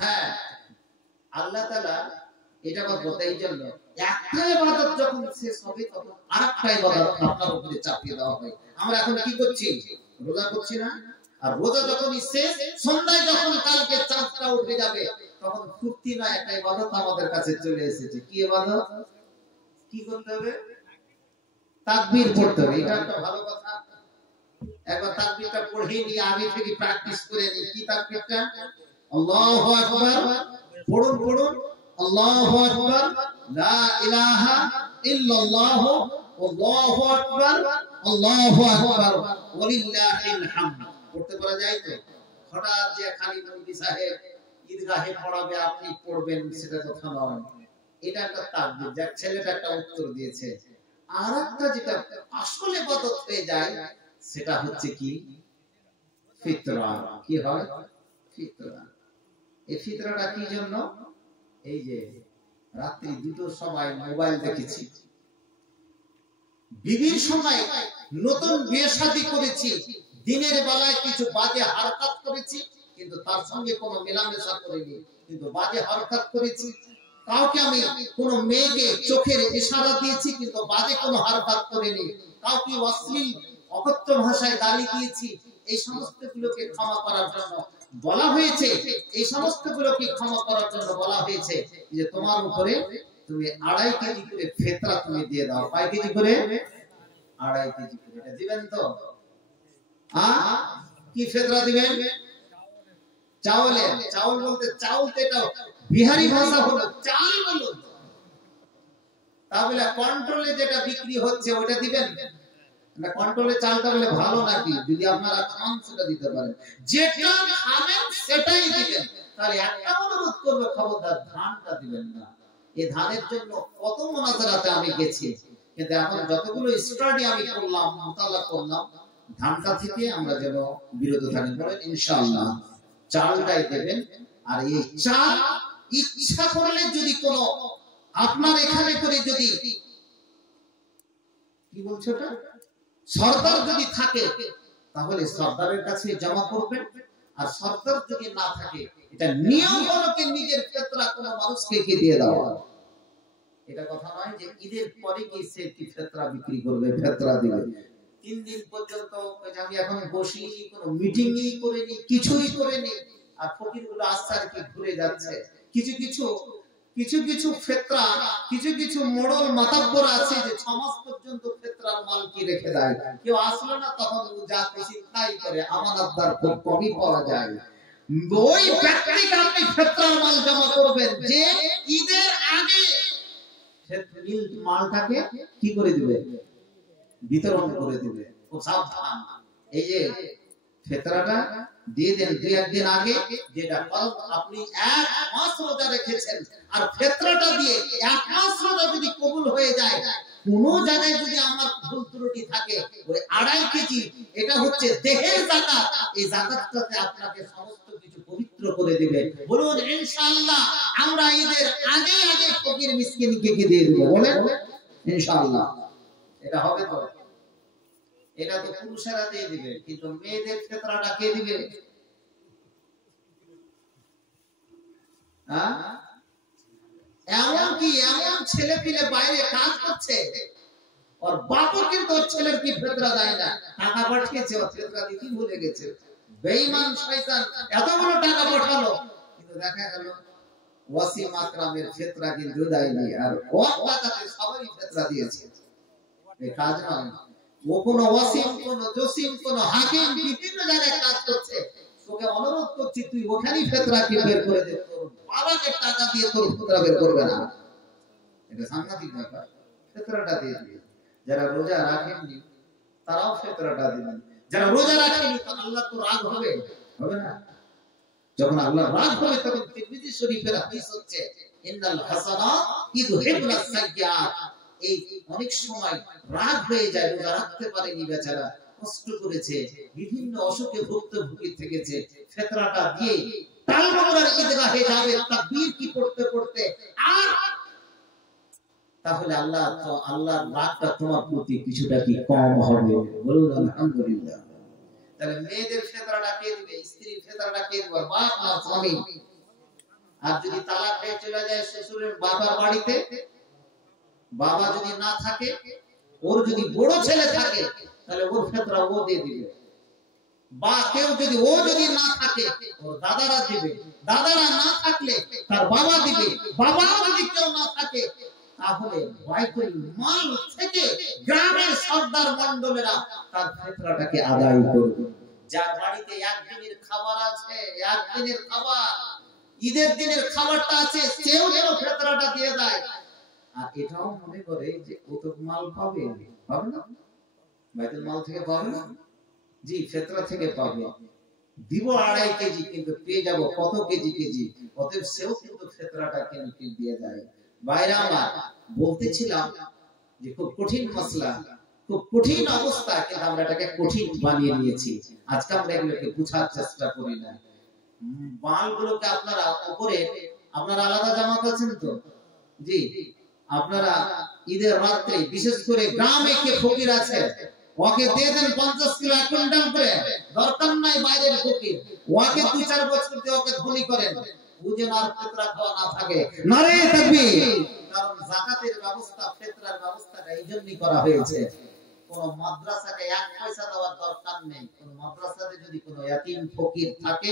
হ্যাঁ, আল্লাহ তাআলা এটা বলতে এই জন্য একটা ইবাদত যখন শেষ হবে তখন আরেকটা ইবাদত আপনার উপরে চাপিয়ে দেওয়া হয়। আমরা এখন কি করছি? রোজা করছি না? আর রোজা যখন শেষ, সন্ধ্যায় যখন কালকে চাঁদটা উঠে যাবে, তখন ফুর্তি না, একটা ইবাদত আমাদের কাছে চলে এসেছে। কি ইবাদত? কি করতে হবে? তাকবীর পড়তে হবে। এটা একটা ভালো কথা। একবার তাকবীরটা পড়ে নিয়ে আগে থেকে প্র্যাকটিস করে নিই। কি তাকবীরটা? আল্লাহু আকবার। পড়ুন। আল্লাহু আকবার, লা ইলাহা ইল্লাল্লাহ, আল্লাহু আকবার, আল্লাহু আকবার, ওয়ালিল্লাহিল হামদ। পড়তে পারা যায় তো? হঠাৎ যে খালি নবী সাহেব ঈদগাহে পড়াবে আপনি পড়বেন সেটা কথা নয়। এটা একটা তাকবীর। যাক, ছেলেটা একটা উত্তর দিয়েছে। আরেকটা যেটা আসলে ইবাদত হয়ে যায় সেটা হচ্ছে কি? ফিতরা। কি হয়? ফিতরা। এই ফিতরাটা কি জন্য? এই যে রাত্রি 2টোর সময় মোবাইল দেখেছি, বিবির সময় নতুন বিয়ে শাদী করেছি, দিনের বেলায় কিছু বাজে হারকাত করেছি, কিন্তু তার সঙ্গে কোনো মেলামেশা করিনি, কিন্তু বাজে হারকাত করেছি। কাউকে আমি কোন মেয়েকে চোখের ইশারা দিয়েছি, কিন্তু বাজে কোনো হারকাত করিনি। কাউকে অশ্লীল অকথ্য ভাষায় গালি দিয়েছি। এই সমস্ত গুলোকে ক্ষমা করার জন্য বলা হয়েছে, এই সমস্ত গুলোকে ক্ষমা করার জন্য বলা হয়েছে যে তোমার উপরে তুমি 2.5 কেজি করে ফিতরা তুমি দিয়ে দাও। কয় কেজি করে? 2.5 কেজি করে। এটা দিবেন তো? কি ফিতরা দিবেন? চাউলের। চাউল বলতে চাউল তো এটা বিহারি ভাষা হলো চাল বলুন। তাহলে কন্ট্রোলে যেটা বিক্রি হচ্ছে ওটা দিবেন না? কন্ট্রোলে চালটা বলে ভালো নাকি? যদি আপনারা খান সেটা দিতে পারেন, যেটা খাবেন সেটাই দিবেন। তাহলে একটা অনুরোধ করব, খবরদার ধানটা দিবেন না। এই ধানের জন্য কত মুনাজারাতে আমি গেছি, কিন্তু এখন যতগুলো স্টাডি আমি করলাম, মুতালা করলাম, ধানটা থেকে আমরা যেন বিরত থাকি, বলেন ইনশাআল্লাহ। চালটাই দেবেন। আর এই চাল ইচ্ছা করলে যদি কোনো আপনার এখানে করে যদি কি বলছো ওটা সরদার যদি থাকে তাহলে সরদারের কাছে জমা করবেন। আর সরদার যদি না থাকে এটা নিয়ম হলো কি নিজের ফিতরা কোনো মানুষকে কি দিয়ে দেওয়া। এটা কথা নয় যে ঈদের পরে কি সে কি ফিতরা বিক্রি করবে, ফিতরা দিবে। 3 দিন পর্যন্ত আমি এখন বসি কোনো মিটিংই করিনি, কিছুই করিনি, আর ফকিরগুলো আস্তে আস্তে ঘুরে যাচ্ছে। কিছু কিছু ফিতরা, কিছু মোড়ল মাতাব্বর আছে যে 6 মাস পর্যন্ত ফিতরার মাল কি রেখে দেয়, কেউ আসলো না তখন যা খুশি তাই করে, আমানতদার খুব কমই পাওয়া যায়। ওই ব্যক্তিকে আপনি ফিতরার মাল জমা করবেন যে ঈদের আগে মালটাকে কি করে দিবে, বিতরণ করে দিবে। খুব সাবধান। এই যে ফিতরাটা দিয়ে দেন 2-1 দিন আগে, যেটা আপনি 1 মাস রোজা রেখেছেন, আর ফিতরাটা দিয়ে 1 মাস রোজা যদি কবুল হয়ে যায়, কোন জায়গায় যদি আমার ভুল ত্রুটি থাকে, ওই 2.5 কেজি এটা হচ্ছে দেহের যাকাত, এই যাকাতটাতে আপনাকে সমস্ত কিছু পবিত্র করে দিবে। বলুন ইনশাআল্লাহ আমরা ঈদের আগে আগে ফকির মিসকিনকে কি দিয়ে দেব, বলেন ইনশাআল্লাহ। এটা হবে তো? এটা তো পুরুষেরা দিয়ে দিবে, কিন্তু মেয়েদের ফিতরাটা কে দিবে? এমন ছেলে পিলে বাইরে কাজ করছে, আর বাপও কিন্তু ওর ছেলের কি ফিতরা দেয় না, টাকা পাঠিয়েছে ওর ফিতরা দিতে ভুলে গেছে। বেঈমান শয়তান এতগুলো টাকা পাঠালো, কিন্তু দেখা গেল ওয়াসিম আকরামের ফিতরা কিন্তু দেয়নি, আর ওর টাকাতে সবাই ফিতরা দিয়েছে। এই কাজ নয়। ও কোন ওয়াসিম, কোন জসিম, কোন হাকিম বিভিন্ন জায়গায় কাজ করছে, তোকে অনুরোধ করছি তুই ওখানেই ফিতরা কি বের করে দে, তোর বাবাকে টাকা দিয়ে তোর ফিতরা বের করবে না। এটা সাংঘাতিক ব্যাপার। ফিতরাটা দিয়ে দিবে। যারা রোজা রাখেননি তারাও ফিতরাটা দিবেন। যারা রোজা রাখেনি তো আল্লাহ তো রাগ হবে, হবে না? যখন আল্লাহ রাগ হবে তখন তিরমিজি শরীফের হাদিস হচ্ছে ইন্নাল হাসানাত ইযহিবুনাস সাইয়্যাত। এই অনেক সময় রাগ হয়ে যায়, রোজা রাখতে পারেনি বেচারা, কষ্ট করেছে, বিভিন্ন অসুখে ভুক্তভোগী থেকেছে, ফিতরাটা দিয়ে তালবাগার ঈদগাহে যাবে তাকবীর কি পড়তে পড়তে, আর তাহলে আল্লাহর রাগটা তোমার প্রতি কিছুটা কি কম হবে, বলুন আলহামদুলিল্লাহ। তাহলে মেয়েদের ফিতরাটা কে দিবে? স্ত্রীর ফিতরাটা কে দিবে? বাপ না স্বামী? আর যদি তালাক হয়ে চলে যায় শ্বশুরের বাবার বাড়িতে, বাবা যদি না থাকে, ওর যদি বড় ছেলে থাকে তাহলে ওর ফিতরা ও দিয়ে দিবে। বা কেউ যদি ও যদি না থাকে ওর দাদারা দিবে, দাদারা না থাকলে তার বাবা দিবে, বাবাও যদি কেউ না থাকে তাহলে বাইতুল মাল থেকে গ্রামের সর্দার মণ্ডলেরা তার ফিতরাটাকে আদায় করবে। যার বাড়িতে একদিনের খাবার আছে, একদিনের খাবার, ঈদের দিনের খাবারটা আছে, সেও যেন ফিতরাটা দিয়ে দেয়। আর এটাও মনে করে যে ও তো মাল পাবে, পাবে না, বাইতুল মাল থেকে পাবে না, জি ফিতরা থেকে পাবে, দিব 2.5 কেজি, কিন্তু পেয়ে যাব কত কেজি কেজি, অতএব সেও কিন্তু ফিতরাটা কিনে দিয়ে দেয়। বাইরে আমার বলতেছিলাম যে খুব কঠিন মাসলা, খুব কঠিন অবস্থা, কিন্তু আমরা এটাকে কঠিন বানিয়ে নিয়েছি। আজকে আমরা এগুলোকে বুঝার চেষ্টা করি না। মালগুলোকে আপনারা উপরে, আপনারা আলাদা জামাত আছেন তো, জি আপনারা ঈদের রাত্রে বিশেষ করে গ্রামে কে ফকির আছে ওকে দিয়ে দেন 50 কিলো 1 কুইন্টাল করে, দরকার নাই বাইরের ফকির, ওকে 2-4 বছর দিয়ে ওকে ধনী করেন, বুঝে আর ফিতরা খাওয়া না থাকে। নারে তাকবীর। কারণ যাকাতের ব্যবস্থা, ফিতরার ব্যবস্থাটা এইজন্যই করা হয়েছে। কোন মাদ্রাসাকে 1 পয়সা দেওয়ার দরকার নেই। কোন মাদ্রাসাতে যদি কোনো ইয়াতিম ফকির থাকে,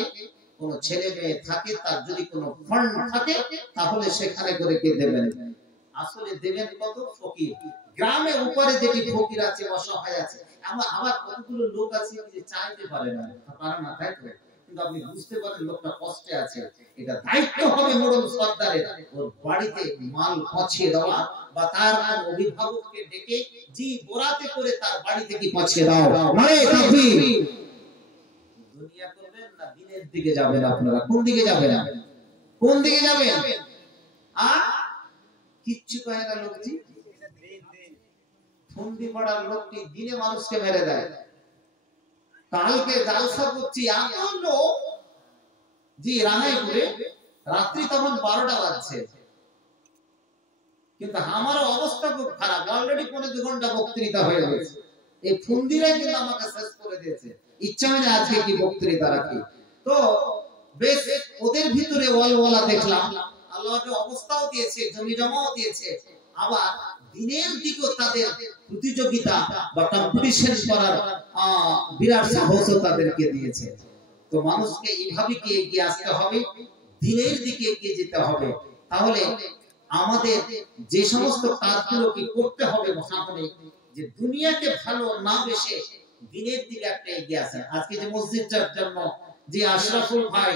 কোন ছেলে মেয়ে থাকে, তার যদি কোনো ফান্ড থাকে তাহলে সেখানে করে কে দেবেন। আসলে দেবেন কত? ফকির গ্রামে উপরে যেটি ফকির আছে, অসহায় আছে, আবার কতগুলো লোক আছে যে চাইতে পারে না, তাই তো, কিন্তু আপনি বুঝতে পারেন লোকটা কষ্টে আছে। এটা দায়িত্ব হবে মোড়ল সর্দারের, ওর বাড়িতে মাল পৌঁছে দেওয়া, বা তার অভিভাবককে ডেকে জি বোরাতে করে তার বাড়িতে কি পৌঁছে দাও। নারে তাকবীর। দুনিয়া করবেন না দিনের দিকে যাবেন? আপনারা কোন দিকে যাবেন? কোন দিকে যাবেন? কিচ্ছু কয় না লোকটি, ফন্দি পড়ার লোকটি দিনে মানুষকে মেরে দেয়, কালকে জালসা করছি এত লোক, জি রানাইপুরে, রাত্রি তখন 12টা বাজছে, কিন্তু আমার অবস্থা খুব খারাপ, অলরেডি 1.5 ঘন্টা বক্তৃতা হয়ে গেছে। এই ফুন্দিরা কিন্তু আমাকে শেষ করে দিয়েছে, ইচ্ছা হয় না আজকে কি বক্তৃতা রাখি। তো বেশ ওদের ভিতরে ওয়ালওয়ালা দেখলাম, আল্লাহকে অবস্থাও দিয়েছে, জমি জমাও দিয়েছে, আবার দিনের দিকেও তাদের প্রতিযোগিতা বা কম্পিটিশন করার বিরাট সাহসও তাদেরকে দিয়েছে। তো মানুষকে এইভাবে কি এগিয়ে আসতে হবে, দিনের দিকে এগিয়ে যেতে হবে। তাহলে আমাদের যে সমস্ত কাজগুলো কি করতে হবে মহামনে, যে দুনিয়াকে ভালো না বেশে দিনের দিকে একটা এগিয়ে আসে। আজকে যে মসজিদটার জন্য যে আশরাফুল ভাই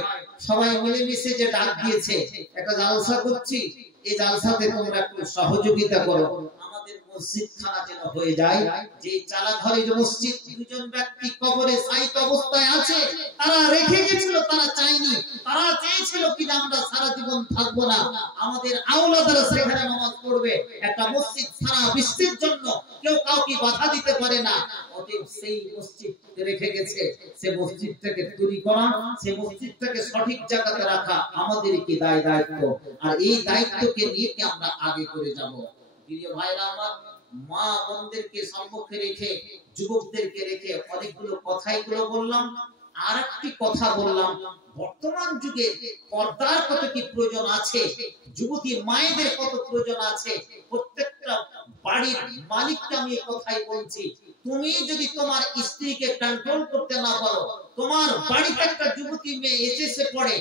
সবাই মিলেমিশে যে ডাক দিয়েছে, একটা জালসা করছি, এই জালসাতে তোমরা একটু সহযোগিতা করো, আমাদের মসজিদ খানা যেন হয়ে যায়। যে চালাঘরের মসজিদ দুজন ব্যক্তি কবরে সাইত অবস্থায় আছে, তারা রেখে গেছিল, তারা চাইনি, তারা চেয়েছিল কি আমরা সারা জীবন থাকবো না, আমাদের আওলাদরা সেখানে নামাজ পড়বে। একটা মসজিদ সারা বিশ্বের জন্য কেউ কাউকে বাধা দিতে পারে না, অতএব সেই মসজিদ রেখে গেছে, সেই মসজিদটাকে তৈরি করা, সেই মসজিদটাকে সঠিক জায়গাতে রাখা আমাদের কি দায়িত্ব। আর এই দায়িত্বকে নিয়ে কি আমরা আগে করে যাব। প্রিয় ভাইরা আমার, মা বোনদেরকে সম্মুখে রেখে, যুবকদেরকে রেখে অনেকগুলো কথাইগুলো বললাম। আর একটি কথা বললাম, বর্তমান যুগে পর্দার কত কি প্রয়োজন আছে, যুবতী মায়েদের কত প্রয়োজন আছে। প্রত্যেকটা বাড়ির মালিককে আমি এই কথাই বলছি, তুমি যদি তোমার স্ত্রীকে কন্ট্রোল করতে না পারো, তোমার বাড়িতে একটা যুবতী মেয়ে এসএসসি পড়ে,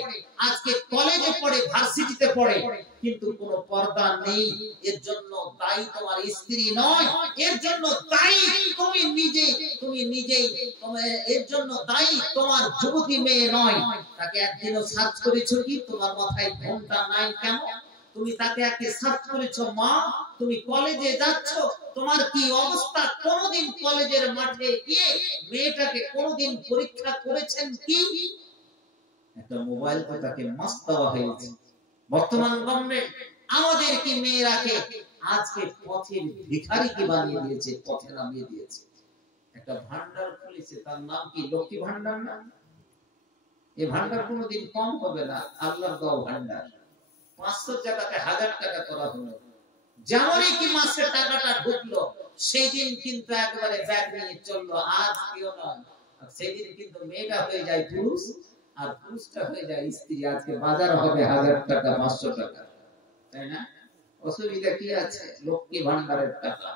আজকে কলেজে পড়ে, ভার্সিটিতে পড়ে, কিন্তু কোনো পর্দা নেই, এর জন্য দায়ী তোমার স্ত্রী নয়, এর জন্য দায়ী তুমি নিজেই, এর জন্য দায়ী তোমার যুবতী মেয়ে নয়। তাকে একদিনও সার্চ করেছো কি, তোমার মাথায় ঘোমটা নাই কেন? তুমি তাকে একে সার্চ করেছো, মা তুমি কলেজে যাচ্ছ, তোমার কি অবস্থা? কোনদিন কলেজের মাঠে গিয়ে মেয়েটাকে কোনদিন পরীক্ষা করেছেন কি? একটা মোবাইল তো তাকে মাস্ট দেওয়া হয়েছে। বর্তমান গভর্নমেন্ট আমাদের কি মেয়েরাকে আজকে পথের ভিখারি কি বানিয়ে দিয়েছে, পথে নামিয়ে দিয়েছে। একটা ভান্ডার খুলেছে, তার নাম কি লক্ষ্মী ভান্ডার না? এই ভান্ডার কোনোদিন কম হবে না, আল্লাহর দেওয়া ভান্ডার। 500 টাকাতে 1000 টাকা করা হলো। যেমনই কি মাসে টাকাটা ঢুকলো, সেই দিন কিন্তু একবারে ব্যাগ নিয়ে চললো, আজ কেউ নয়। আর সেই দিন কিন্তু মেয়েটা হয়ে যায় পুরুষ, আর পুরুষটা হয়ে যায় স্ত্রী। আজকে বাজার হবে 1000 টাকা, 500 টাকা, তাই না? অসুবিধা কি আছে? লক্ষ্মী ভান্ডারের টাকা।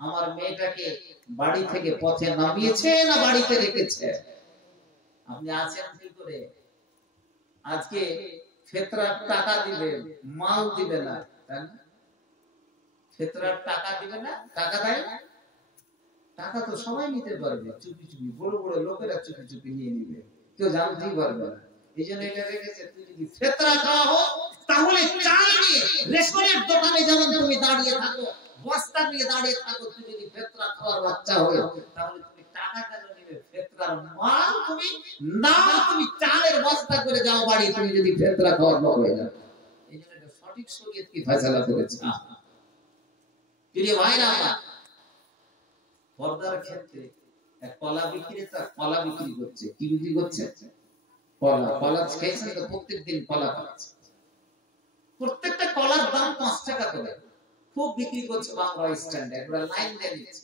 আমার মেয়েটাকে বাড়ি থেকে পথে নামিয়েছে না বাড়িতে রেখেছে? আপনি আছেন কি করে? আজকে ফেতরার টাকা দিবে, মাল দিবে না, তাই না? ফেতরার টাকা দিবে না, টাকা দেয়, টাকা তো সবাই নিতে পারবে, চুপি চুপি, বড় বড় লোকেরা চুপি চুপি নিয়ে নিবে, কেউ জানতেই পারবে না। এই জন্য এটা রেখেছে, তুই যদি ফেতরা খাওয়া হোক, তাহলে চাল নিয়ে রেশনের দোকানে যেমন তুমি দাঁড়িয়ে থাকো, বস্তা নিয়ে দাঁড়িয়ে থাকো, তুই যদি ফেতরা খাওয়ার বাচ্চা হয়ে, তাহলে তুমি টাকা কেন নিবে? ফেতরার মাল তুমি না, তুমি চালের বস্তা করে যাও বাড়ি, তুমি যদি ফেতরা খাওয়ার লোক হয়ে যাও। এই জন্য এটা সঠিক শরীয়ত কি ফয়সালা করেছে। প্রিয় ভাইরা আমার, পর্দার ক্ষেত্রে এক কলা বিক্রেতা কলা বিক্রি করছে। কি বিক্রি করছে? কলা। কলা খেয়েছেন তো? প্রত্যেকদিন কলা খাচ্ছে, প্রত্যেকটা কলার দাম 5 টাকা করে, খুব বিক্রি করছে বাংলা স্ট্যান্ডে, একবার লাইন দিয়ে নিচ্ছে।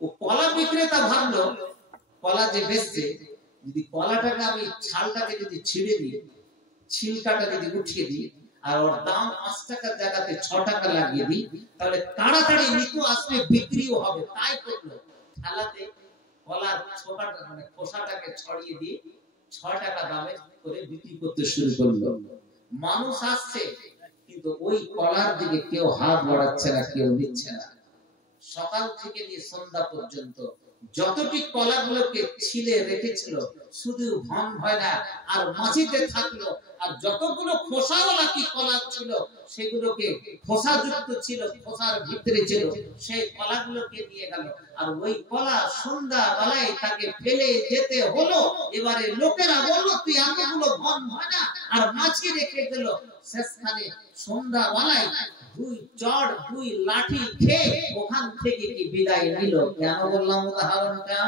ও কলা বিক্রেতা ভাবলো, কলা যে বেচছে, যদি কলাটাকে আমি ছালটাকে যদি ছিঁড়ে দিই, ছিলকাটা যদি উঠিয়ে দিই, আর ওর দাম 5 টাকার জায়গাতে 6 টাকা লাগিয়ে দিই, তাহলে তাড়াতাড়ি নিতে আসবে, বিক্রিও হবে। তাই করলো, থালাতে কলার ছোটাটা মানে খোসাটাকে ছড়িয়ে দিয়ে 6 টাকা দামে করে বিক্রি করতে শুরু করলো। মানুষ আসছে, কিন্তু ওই কলার দিকে কেউ হাত বাড়াচ্ছে না, কেউ নিচ্ছে না। সকাল থেকে নিয়ে সন্ধ্যা পর্যন্ত যতটি কলাগুলোকে ছিলে রেখেছিল, শুধু ভন হয় না আর মাটিতে থাকলো। আর যতগুলো খোসাওয়ালা কি কলা ছিল, সেগুলোকে খোসাযুক্ত ছিল, খোসার ভিতরে ছিল, সেই কলাগুলোকে নিয়ে গেল। আর ওই কলা সন্ধ্যা বেলায় তাকে ফেলে যেতে হলো। এবারে লোকেরা বলল, তুই এতগুলো ভন হয় না, আর মাছি রেখে গেল। শেষখানে সন্ধ্যা বেলায় 2 চড় 2 লাঠি খেয়ে ওখান থেকে কি বিদায় নিল। কেন বললাম উদাহরণটা?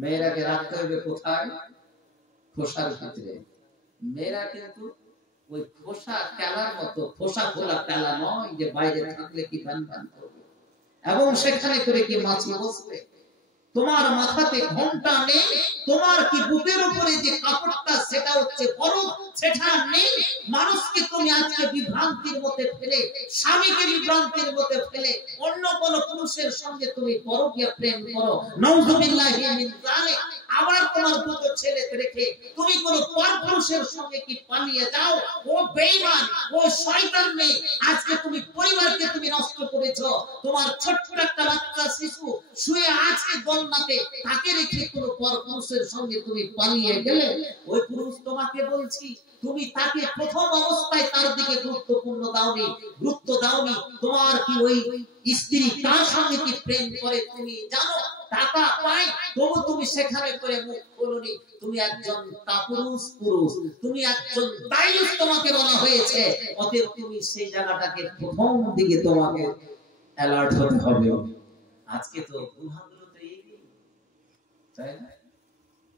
মেয়েরাকে রাখতে হবে কোথায়? খোসার ভিতরে। মেয়েরা কিন্তু ওই খোসা খেলার মতো, খোসা খোলা খেলা নয় যে বাইরে থাকলে কি ভান ভান করবে এবং সেখানে করে কি মাছি বসবে। তোমার মাথাতে ঘোমটা নেই, তোমার কি বুকের উপরে যে কাপড়টা সেটা হচ্ছে ফরজ, সেটা নেই। মানুষকে তুমি আজকে বিভ্রান্তির মধ্যে ফেলে, স্বামীকে বিভ্রান্তির মধ্যে ফেলে অন্য কোন পুরুষের সঙ্গে তুমি পরকীয়া প্রেম করো, নাউযুবিল্লাহি মিন যালিক। আবার তোমার দুটো ছেলে রেখে তুমি কোন পরপুরুষের সঙ্গে কি পালিয়ে যাও, ও বেঈমান, ও শয়তান মেয়ে। আজকে তুমি পরিবারকে তুমি নষ্ট করেছো। তোমার ছোট্ট একটা বাচ্চা শিশু শুয়ে আছে গলনাতে, তাকে রেখে কোন পরপুরুষের সঙ্গে তুমি পালিয়ে গেলে, ওই পুরুষ তোমাকে বলছি তুমি তাকে প্রথম অবস্থায় তার দিকে গুরুত্ব দাওনি। তোমার কি ওই স্ত্রী তার সঙ্গে কি প্রেম করে তুমি জানো? টাকা পায় তবু তুমি সেখানে করে মুখ খোলনি। তুমি একজন কাপুরুষ পুরুষ, তুমি একজন দায়ুস, তোমাকে বলা হয়েছে। অতএব তুমি সেই জায়গাটাকে প্রথম দিকে তোমাকে অ্যালার্ট হতে হবে। আজকে তো গুনাহগুলো তো এই, তাই না?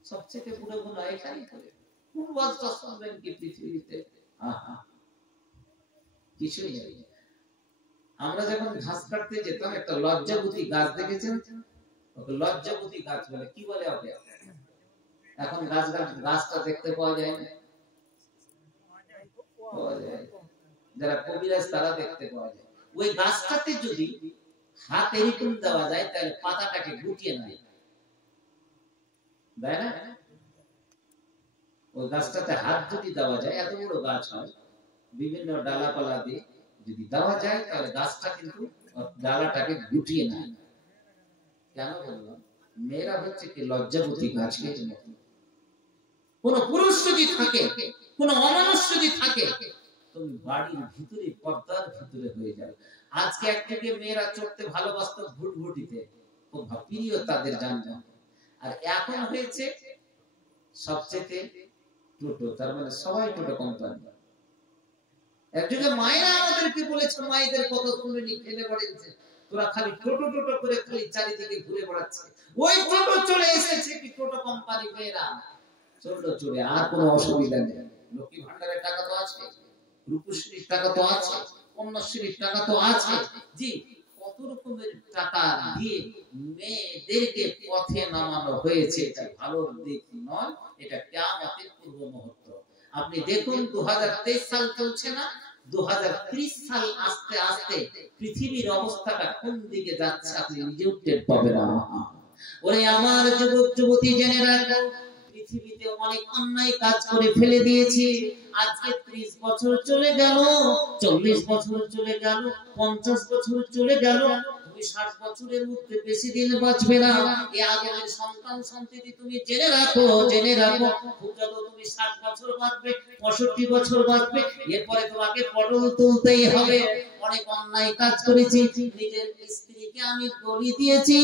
সবচেয়ে বড় গুনাহ এখানেই করে। কোন ওয়াজটা শুনবেন কি পৃথিবীতে? কিছুই নেই। আমরা যখন ঘাস কাটতে যেতাম, একটা লজ্জাবতী গাছ দেখেছেন? লজ্জাবতী গাছ বলে, কি বলে ওকে? এখন গাছটা দেখতে পাওয়া যায় না। যারা কবিরাজ তারা দেখতে পাওয়া যায়। ওই গাছটাতে যদি হাত এরকম দেওয়া যায় তাহলে পাতাটাকে গুটিয়ে নেয়, তাই না? ওই গাছটাতে হাত যদি দেওয়া যায়, এত বড় গাছ হয়, বিভিন্ন ডালাপালা দিয়ে যদি দেওয়া যায় তাহলে গাছটা কিন্তু ডালাটাকে গুটিয়ে নেয়। কেন বললাম? মেয়েরা হচ্ছে কি লজ্জাবতী গাছের মতো। কোন পুরুষ যদি থাকে, কোন অমানুষ যদি থাকে, তুমি বাড়ির ভিতরে পর্দার ভিতরে হয়ে যাবে। আজকে একদিকে মেয়েরা চড়তে ভালোবাসতো ভুটভুটিতে, খুব প্রিয় তাদের যানবাহন। আর এখন হয়েছে সবচেয়ে টোটো, তার মানে সবাই টোটো কোম্পানি। একদিকে মায়েরা আমাদেরকে বলেছে, মায়েদের কথা শুনেনি, ফেলে বেড়েছে, তোরা খালি টোটো টোটো করে খালি চারিদিকে ঘুরে বেড়াচ্ছে। ওই টোটো চলে এসেছে কি টোটো কোম্পানি, মেয়েরা চললো চলে, আর কোনো অসুবিধা নেই। লক্ষ্মী ভান্ডারের টাকা তো আছে, রূপশ্রীর টাকা তো আছে, কন্যাশ্রীর টাকা তো আছে। জি, কত রকমের টাকা দিয়ে মেয়েদেরকে পথে নামানো হয়েছে। এটা ভালো দিক নয়, এটা কিয়ামতের পূর্ব মুহূর্ত। আপনি দেখুন 2023 সাল চলছে না, 2030 সাল আস্তে আস্তে পৃথিবীর অবস্থাটা কোন দিকে যাচ্ছে আপনি নিজেও টের পাবেন না। ওরে আমার যুবক যুবতী, জেনে রাখো, পৃথিবীতে অনেক অন্যায় কাজ করে ফেলে দিয়েছি। আজকে 30 বছর চলে গেল, 40 বছর চলে গেল, 50 বছর চলে গেল, তুমি 60 বছরের মধ্যে বেশি দিন বাঁচবে না। এই আগের সন্তান সন্ততি তুমি জেনে রাখো, জেনে রাখো, খুব যত তুমি 60 বছর বাঁচবে, 65 বছর বাঁচবে, এরপরে তোমাকে পটল তুলতেই হবে। অনেক অন্যায় কাজ করেছি, নিজের স্ত্রীকে আমি বলি দিয়েছি,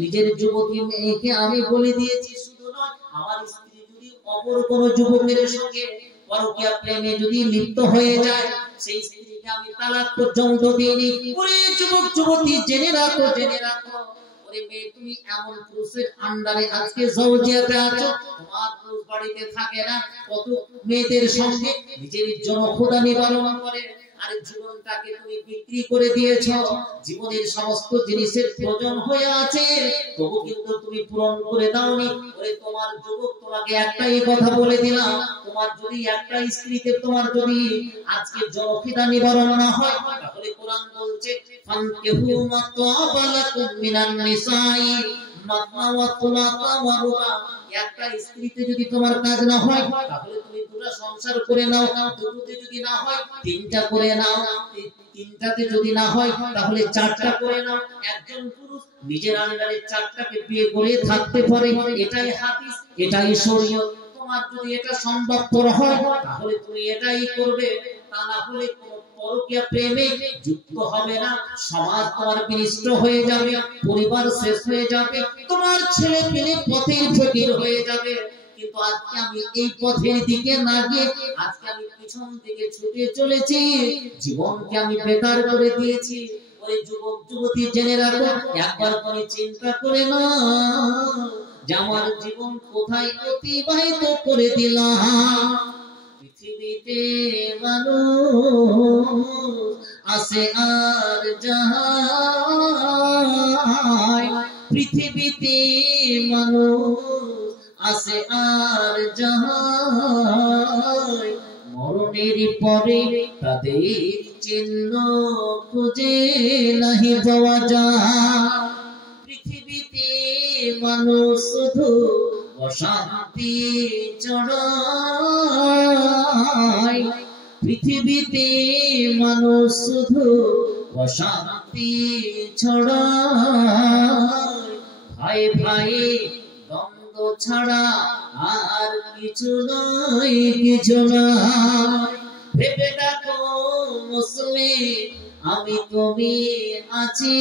নিজের যুবতী মেয়েকে আমি বলি দিয়েছি। শুধু নয়, আমার স্ত্রী যদি অপর কোন যুবকের সঙ্গে পরকীয়া প্রেমে যদি লিপ্ত হয়ে যায়, সেই স্ত্রীকে আমি তালাক পর্যন্ত দিইনি। ওরে যুবক যুবতী, জেনে রাখো, জেনে রাখো। ওরে মেয়ে, তুমি এমন পুরুষের আন্ডারে আজকে জওজিয়াতে আছো, তোমার পুরুষ বাড়িতে থাকে না। কত মেয়েদের সঙ্গে নিজের জনখোদা নিবারণ করে, আর জীবনটাকে তুমি বিক্রি করে দিয়েছো। জীবনের সমস্ত জিনিসের প্রয়োজন হয়ে আছে, তবু কিন্তু তুমি পূরণ করে দাওনি। ওরে তোমার যুবক, তোমাকে একটাই কথা বলে দিলাম, তোমার যদি একটা স্ত্রীতে তোমার যদি আজকে জনখিদা নিবারণ না হয়, তাহলে কোরআন বলছে ফানকিহু মা তাবা লাকুম মিনান নিসাই মাসনা ওয়া সুলাসা ওয়া রুবা। একটা স্ত্রীতে যদি তোমার কাজ না হয়, তাহলে তুমি দুটো সংসার করে নাও। দুটোতে যদি না হয়, তিনটা করে নাও। তিনটাতে যদি না হয়, তাহলে চারটা করে নাও। একজন পুরুষ নিজের আন্ডারে চারটাকে বিয়ে করে থাকতে পারে, এটাই হাদিস, এটাই শরীয়ত। তোমার যদি এটা সম্ভবপর হয়, তাহলে তুমি এটাই করবে। তা না হলে পরকীয়া প্রেমে যুক্ত হবে না, সমাজ তোমার বিনষ্ট হয়ে যাবে, পরিবার শেষ হয়ে যাবে, তোমার ছেলে পেলে পথের ফকির হয়ে যাবে। কিন্তু আজকে আমি এই পথের দিকে না গিয়ে আজকে আমি পিছন দিকে ছুটে চলেছি, জীবনকে আমি বেকার করে দিয়েছি। ওই যুবক যুবতী, জেনে রাখো, একবার করে চিন্তা করে না, যে আমার জীবন কোথায় অতিবাহিত করে দিলাম। পৃথিবীতে মানুষ আসে আর যায়, পৃথিবীতে মানুষ আসে আর যায়, মরণের পরে তাদের চিহ্ন খুঁজে নাহি পাওয়া যায়। পৃথিবীতে মানুষ শুধু অশান্তি ছড়ায়, পৃথিবীতে মানুষ শুধু অশান্তি ছড়ায়, ভাই ভাই দ্বন্দ্ব ছাড়া আর কিছু নয়, কিছু নয়। ভেবে দেখো মুসলিম আমি তুমি আছি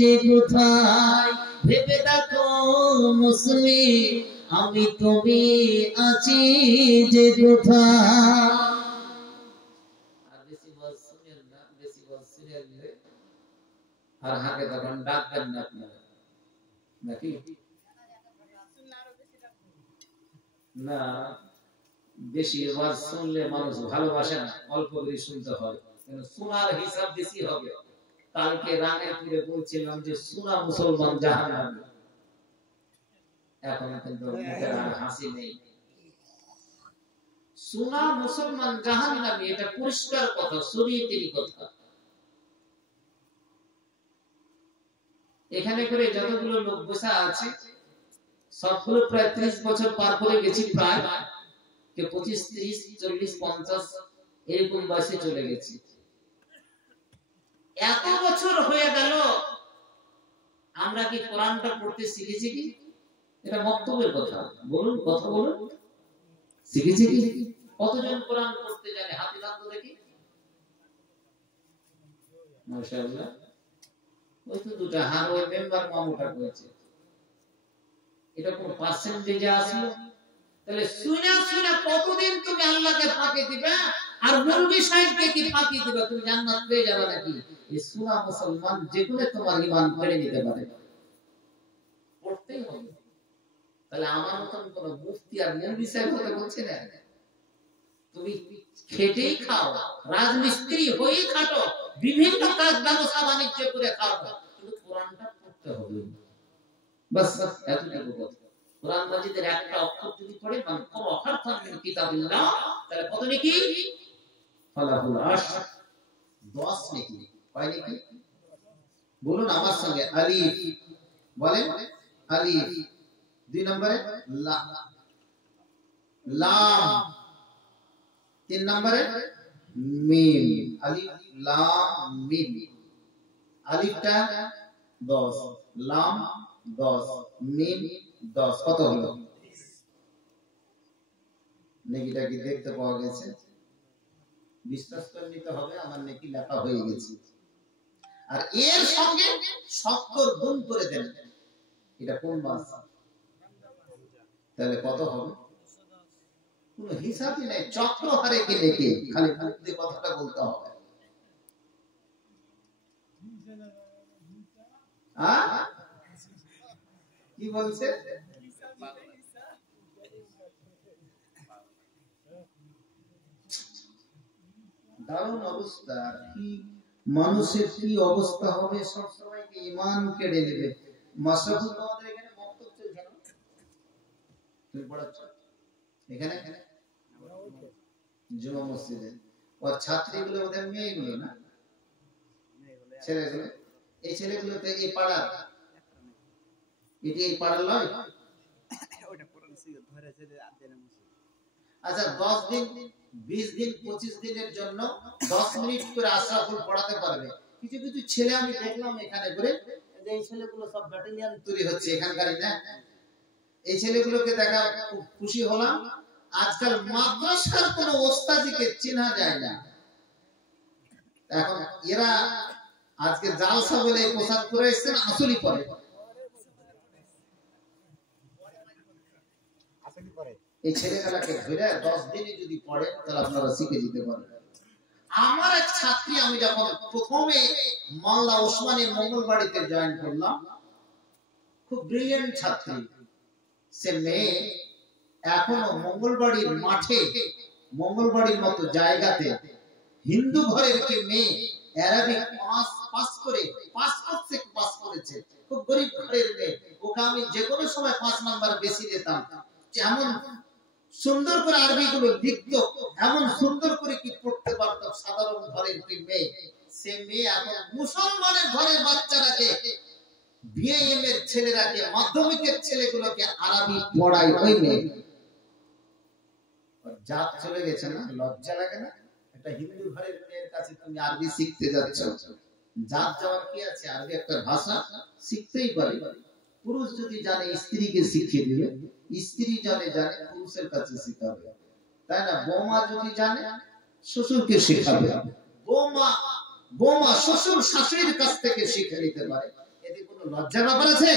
যে কোথায়, ভেবে দেখো মুসলিম আমি তুমি আছি যে কোথায়। আর বেশি বল শুনেন না, বেশি বল শুনে নিলে আর হাতে তখন ডাকবেন না আপনারা, নাকি না? বেশি ওয়াজ শুনলে মানুষ ভালোবাসে না, অল্প করে শুনতে হয়, কিন্তু শোনার হিসাব বেশি হবে। কালকে রাঙাইপুরে বলছিলাম যে শোনা মুসলমান জাহান্নামী, এখন কিন্তু মুখের আর হাসি নেই। শোনা মুসলমান জাহান্নামী, এটা পরিষ্কার কথা, শরীয়তের কথা। এখানে করে যতগুলো লোক বসা আছে সবগুলো প্রায় 30 বছর পার করে গেছি, প্রায় কে 25, 30, 40, 50 এরকম বয়সে চলে গেছি। এত বছর হয়ে গেল, আমরা কি কোরআনটা পড়তে শিখেছি কি? এটা বক্তব্যের কথা, বলুন, কথা বলুন, শিখেছি কি? কতজন কোরআন পড়তে জানে? হাতে দাও তো দেখি। মাশাআল্লাহ, ওই তো দুটো হাত, ওই মেম্বার মামুটা করেছে। এটা কোন পার্সেন্টেজে আসলো? তাহলে শুনে শুনে কতদিন তুমি আল্লাহকে ফাঁকি দিবে আর মুরবি সাহেবকে কি ফাঁকি দিবে? তুমি জান্নাত পেয়ে যাবে নাকি? এই সুনা মুসলমান যেগুলো তোমার ঈমান কেড়ে নিতে পারে, পড়তেই হবে। তাহলে আমার মতন কোন মুফতি আর মুরবি সাহেব কথা বলছে না, তুমি খেটেই খাও, রাজমিস্ত্রি হয়েই খাটো, বিভিন্ন কাজ ব্যবসা বাণিজ্য করে খাও, কিন্তু কোরআনটা পড়তে হবে। বাস এতটুকু কথা। কোরআন মাজিদের একটা অক্ষর যদি পড়ে, মানে কোন অক্ষর মিন কিতাবিল্লাহ, তাহলে কত নেকি? ফালাহুল আশর, 10 নেকি। কয় নেকি? বলুন আমার সঙ্গে, আলিফ বলেন, আলিফ। 2 নম্বরে লাম, লাম। 3 নম্বরে মিম, আলিফ লাম মিম। আলিফটা 10, লাম 10, মিম 10, কত হলো? নেকিটা কি দেখতে পাওয়া গেছে? বিশ্বাস করে নিতে হবে আমার নেকি লেখা হয়ে গেছে। আর এর সঙ্গে 70 গুণ করে দেন। এটা কোন মাস? তাহলে কত হবে? কোনো হিসাবই নাই, চক্র হারে কি নেকি, খালি মুখ দিয়ে কথাটা বলতে হবে। কি বলছে? দারুণ অবস্থা। কি মানুষের কি অবস্থা হবে, সব সময়কে ঈমান কেড়ে নেবে। মাশরাফুল তোমাদের এখানে বক্তব্য চলছে না? তুমি পড়াচ্ছ এখানে জুমা মসজিদে? ওর ছাত্রীগুলো ওদের মেয়েগুলো না ছেলেগুলো? এই ছেলেগুলো তো এই পাড়ার, এটি এই পাড়ার নয়। আচ্ছা 10 দিন 20 দিন 25 দিনের জন্য 10 মিনিট করে আশরাফুল পড়াতে পারবে। কিছু কিছু ছেলে আমি দেখলাম এখানে ঘুরে, এই ছেলেগুলো সব ব্যাটালিয়ন তৈরি হচ্ছে এখানকারই না। এই ছেলেগুলোকে দেখা খুব খুশি হলাম। আজকাল মাদ্রাসার কোনো ওস্তাদিকে চেনা যায় না। এখন এরা আজকে জালসা বলে পোশাক পরে এসেছেন, আসলি পরে এই ছেলেগুলোকে ঘিরে 10 দিনে যদি পড়ে তাহলে আপনারা শিখে যেতে পারবেন। আমার এক ছাত্রী, আমি যখন প্রথমে মালদা ওসমানী মঙ্গলবাড়িতে জয়েন করলাম, খুব ব্রিলিয়েন্ট ছাত্রী, সে মেয়ে এখনো মঙ্গলবাড়ির মাঠে, মঙ্গলবাড়ির মতো জায়গাতে হিন্দু ঘরের কি মেয়ে অ্যারাবিক পাস করে, পাস করেছে, খুব গরিব ঘরের মেয়ে, ওকে আমি যে কোনো সময় 5 নাম্বার বেশি দিতাম। এমন সুন্দর করে আরবি গুলো লিখতো, এমন সুন্দর করে কি পড়তে পারতো, সাধারণ ঘরের কি মেয়ে। সে মেয়ে এখন মুসলমানের ঘরের বাচ্চারাকে, বিএএম এর ছেলেরাকে, মাধ্যমিকের ছেলেগুলোকে আরবি পড়ায় ওই মেয়ে। জাত চলে গেছে না, লজ্জা লাগে না? একটা হিন্দু ঘরের মেয়ের কাছে তুমি আরবি শিখতে যাচ্ছ, জাত যাওয়ার কি আছে? আরবি একটা ভাষা শিখতেই পারে। পুরুষ যদি জানে স্ত্রীকে শিখিয়ে দিবে, স্ত্রী জানে পুরুষের কাছে শিখাবে, তাই না? বৌমা যদি জানে শ্বশুরকে শেখাবে, বৌমা শ্বশুর শাশুড়ির কাছ থেকে শিখে নিতে পারে। এতে কোনো লজ্জার ব্যাপার আছে?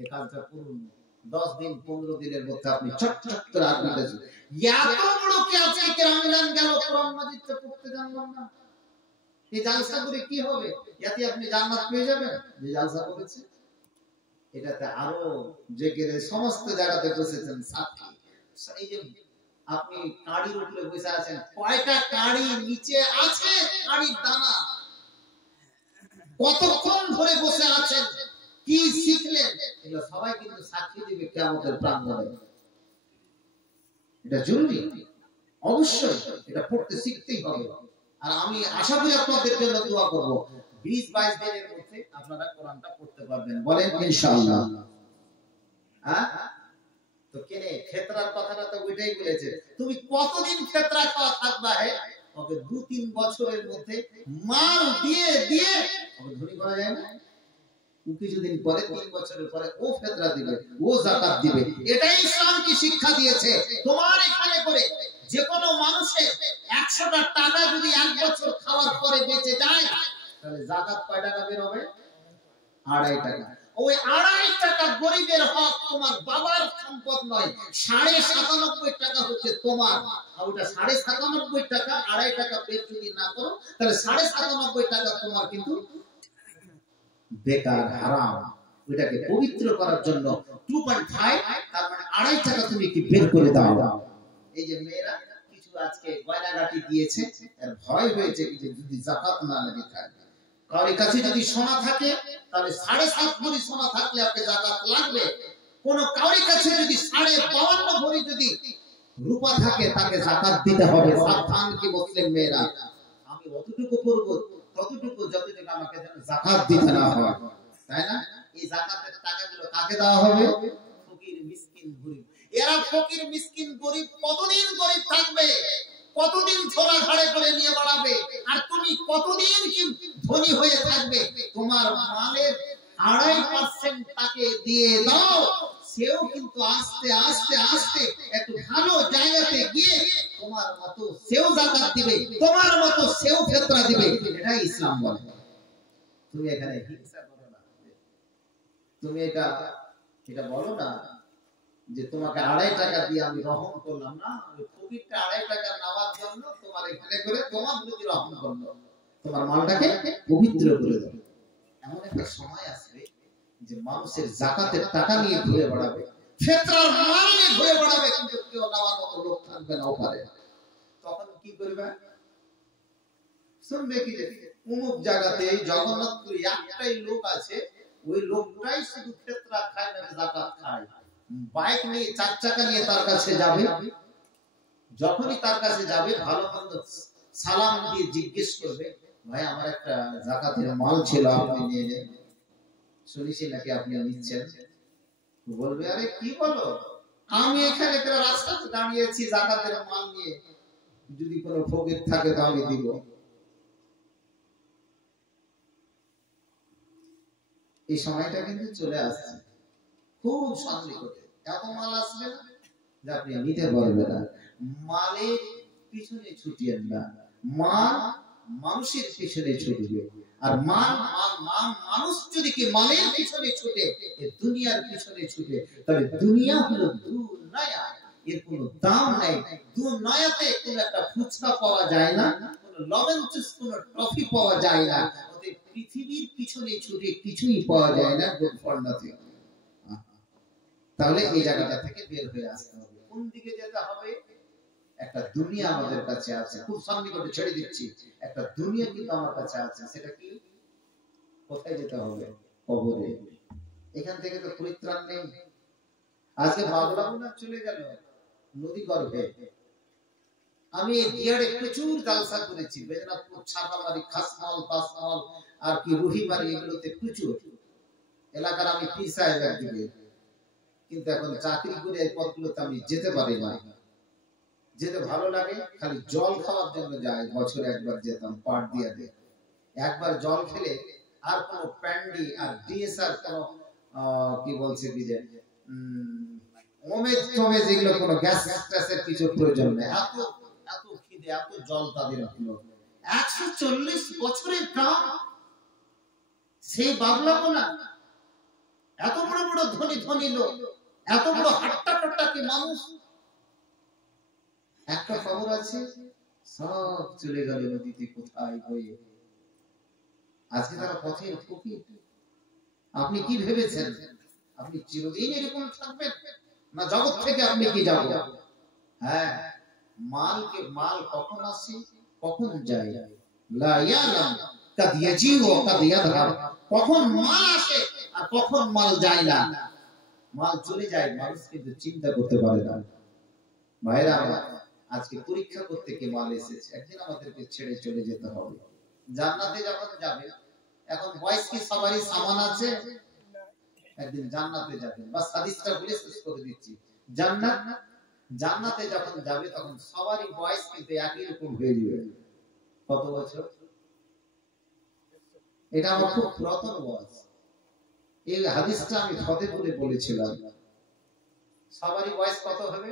এই কাজটা করুন। 10 দিন 15 দিনের মধ্যে আপনি চটচট করে আরবিটা শিখে, এত বড় কি আছে কেরামিলান গেল কোরআন মাজিদটা পড়তে জানলাম না। এই জালসা করে কি হবে? এতে আপনি জান্নাত পেয়ে যাবেন। যে জালসা করেছে এটাতে আরো জেকেরে সমস্ত জায়গাতে বসেছেন সাথী। এই যে আপনি কাড়ির উপরে বসে আছেন, কয়টা কাড়ি নিচে আছে, কাড়ির দানা কতক্ষণ ধরে বসে আছেন, কি শিখলেন, এগুলো সবাই কিন্তু সাক্ষী দিবে কিয়ামতের প্রাঙ্গণে। এটা জরুরি, অবশ্যই এটা পড়তে শিখতেই হবে। আর আমি আশা করি আপনাদের জন্য দোয়া করব, 20-22 দিনের মধ্যে আপনারা কোরআনটা পড়তে পারবেন, বলেন ইনশাআল্লাহ। হ্যাঁ, তো কেনে ক্ষেত্রার কথাটা তো ওইটাই বলেছে, তুমি কতদিন ক্ষেত্রা খাওয়া থাকবা? হে ওকে 2-3 বছরের মধ্যে মাল দিয়ে দিয়ে ওকে ধনী করা যায় না? কিছুদিন পরে 3 বছরের পরে ও ফিতরা দিবে, ও যাকাত দিবে। এটাই ইসলাম কি শিক্ষা দিয়েছে। তোমার এখানে করে যে কোনো মানুষের 100টা টাকা যদি 1 বছর খাওয়ার পরে বেঁচে যায়, তাহলে যাকাত কয় টাকা বের হবে? 2.5 টাকা। ওই 2.5 টাকা গরিবের হক, তোমার বাবার সম্পদ নয়। 97.5 টাকা হচ্ছে তোমার, আর ওটা 97.5 টাকা 2.5 টাকা বের যদি না করো, তাহলে 97.5 টাকা তোমার কিন্তু বেকার, হারাম। ওটাকে পবিত্র করার জন্য 2.5, তার মানে 2.5 টাকা তুমি কি বের করে দাও। এই যে মেয়েরা কিছু আজকে গয়নাগাটি দিয়েছে, এর ভয় হয়েছে যে যদি যাকাত না লাগে থাকে। কারোর কাছে যদি সোনা থাকে তাহলে 7.5 ভরি সোনা থাকলে আপনি যাকাত লাগবে। কোন কারোর কাছে যদি 52.5 ভরি যদি রূপা থাকে তাকে যাকাত দিতে হবে। সাবধান কি মুসলিম মেয়েরা, আমি অতটুকু করব ততটুকু যতটুকু আমাকে যাকাত দিতে না হয়, তাই না? এই যাকাতের টাকাগুলো কাকে দেওয়া হবে? ফকির মিসকিন গরিব। এরা ফকির মিসকিন গরিব কতদিন গরিব থাকবে, কতদিন ছোলা ঘাড়ে করে নিয়ে বাড়াবে, আর তুমি কতদিন কি ধনী হয়ে থাকবে? তোমার মালের 2.5% তাকে দিয়ে দাও, সেও কিন্তু আস্তে আস্তে আস্তে একটু ভালো জায়গাতে গিয়ে তোমার মতো সেও যাকাত দিবে, তোমার মতো সেও ফিতরা দিবে। এটাই ইসলাম বলে। তুমি এখানে হিংসা করো না, তুমি এটা বলো না যে তোমাকে 2.5 টাকা দিয়ে আমি রহম করলাম না, ওই ফকিরটা 2.5 টাকা নেওয়ার জন্য তোমার এখানে করে তোমার প্রতি রহম করলো, তোমার মালটাকে পবিত্র করে দাও। এমন একটা সময় আসবে যে মানুষের যাকাতের টাকা নিয়ে ঘুরে বেড়াবে, ফিতরার মাল নিয়ে ঘুরে বেড়াবে, কিন্তু কেউ নেওয়ার মতো লোক থাকবে না ওপারে। তখন কি করবে? শুনবে কি যে অমুক জায়গাতে জগন্নাথপুরে একটাই লোক আছে, ওই লোকটাই শুধু ফিতরা খায় না যাকাত খায়। বাইক নিয়ে 4 চাকা নিয়ে তার কাছে যাবে, যখনই তার কাছে যাবে ভালো মন্দ সালাম দিয়ে জিজ্ঞেস করবে, ভাই আমার একটা যাকাতের মাল ছিল আপনি নিয়ে নেন, শুনেছি নাকি আপনি নিচ্ছেন। বলবে আরে কি বলো, আমি এখানে রাস্তাতে দাঁড়িয়েছি যাকাতের মাল নিয়ে, যদি কোনো ফকির থাকে তো আমি দিব। এই সময়টা কিন্তু চলে আসছে খুব সন্নিকটে। এত মাল আসবে না যে আপনি নিতে পারবেন না। মালের পিছনে ছুটিয়েন না, মাল মানুষের পিছনে ছুটবে। আর মানুষ যদি কি মালের পিছনে ছুটে, দুনিয়ার পিছনে ছুটে, তাহলে দুনিয়া হলো দুনিয়া, এর কোনো দাম নাই। দুনিয়াতে কোনো একটা ফুচকা পাওয়া যায় না, কোনো লবঞ্চুস কোনো ট্রফি পাওয়া যায় না। পৃথিবীর পিছনে ছুটে কিছুই পাওয়া যায় না, তাহলে এই জায়গাটা থেকে বের হয়ে আসতে হবে। কোন দিকে যেতে হবে? একটা দুনিয়া আমাদের কাছে আছে, খুব সন্নিকটে ছেড়ে দিচ্ছি, একটা দুনিয়া কিন্তু আমার কাছে আছে। সেটা কি? কোথায় যেতে হবে? কবরে। এখান থেকে তো পরিত্রাণ নেই। আজকে বাবলা না চলে গেল নদী গর্ভে। আমি দিয়াড়ে প্রচুর জালসা করেছি, বেজনাথপুর, ছাপামারি, খাসমল, পাসমল আর কি রুহিমারি, এগুলোতে প্রচুর। এলাকার আমি পীর সাহেব একদিকে, কিন্তু এখন চাকরি করে এই পথগুলোতে আমি যেতে পারি না। যেতে ভালো লাগে, খালি জল খাওয়ার জন্য যাই। বছরে একবার যেতাম, পাট দিয়া দিয়ে একবার জল খেলে আর কোনো প্যান্ডি আর ডিএসআর কোনো কি বলছে কি যে ওমেজ টোমেজ এগুলো কোনো গ্যাস ট্যাসের কিছু প্রয়োজন নেই। এত এত খিদে, এত জল তাদের হলো। 140 বছরের কাম সেই বাবলা বলা, এত বড় বড় ধনী ধনী লোক, এত বড় হাট্টা কাট্টা কি মানুষ। একটা খবর আছে, সব চলে গেল নদীতে কোথায় বয়ে। আজকে তারা পথের ফকির। আপনি কি ভেবেছেন আপনি চিরদিন এরকম থাকবেন, না জগৎ থেকে আপনি কি যাবেন? হ্যাঁ, মাল কখন আসে কখন যায়, লা ইয়ালাম কাদ ইয়াজি ওয়া কাদ ইয়াযহাব। কখন মাল আসে আর কখন মাল যায় না। মাল চলে যায়, মানুষ কিন্তু চিন্তা করতে পারে না। ভাইরা আমার, আজকে পরীক্ষা করতে কে মাল এসেছে, একদিন আমাদেরকে ছেড়ে চলে যেতে হবে। জান্নাতে যখন যাবে, এখন বয়স কি সবারই সমান আছে? একদিন জান্নাতে যাবেন। বাস হাদিসটা বলে শেষ করে দিচ্ছি। জান্নাতে যখন যাবে তখন সবারই বয়স কিন্তু একই রকম হয়ে যাবে। কত বছর? এটা আমার খুব পুরাতন বয়স। এই হাদিসটা আমি ফতেপুরে বলেছিলাম। সবারই বয়স কত হবে?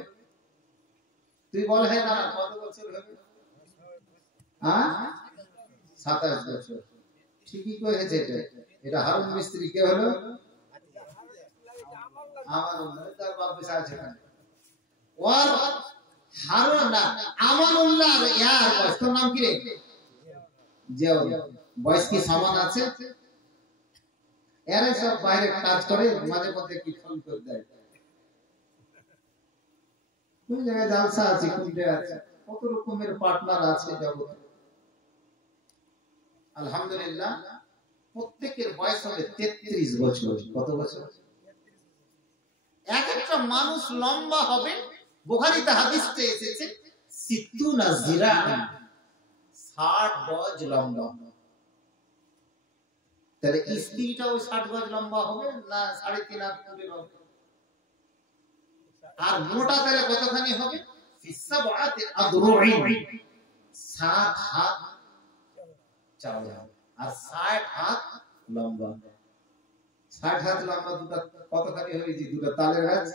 তুই বল। হ্যাঁ না, কত বছর হবে? 27 বছর। ঠিকই কয়েছে। এটা হারুন মিস্ত্রি কে হলো? আমানুল্লাহ। তার বাপ বেঁচে আছে এখানে। ওর হারুন না, আমানুল্লাহ আর ইয়ার বয়স, তোর নাম কি রে? জিয়াউল। বয়স কি সমান আছে? এরা সব বাইরে কাজ করে, মাঝে মধ্যে কি ফোন করে দেয়। কোন জায়গায় জালসা আছে, কোনটা আছে, কত রকমের পার্টনার আছে জগতে। আলহামদুলিল্লাহ, প্রত্যেকের বয়স হবে 33 বছর। কত বছর? এক একটা মানুষ লম্বা হবে, বুখারীতে হাদিসে এসেছে 60 জিরাআন, 60 গজ লম্বা। তাহলে স্ত্রীটাও 60 গজ লম্বা হবে না 3.5 ফুট হবে? আর মোটা তাহলে কতখানি হবে? ফিসাবাতে আদরুইন, 7 হাত চওড়া আর 60 হাত লম্বা। 60 হাত লম্বা দুটো কতখানি হয়েছে? দুটো তালের গাছ।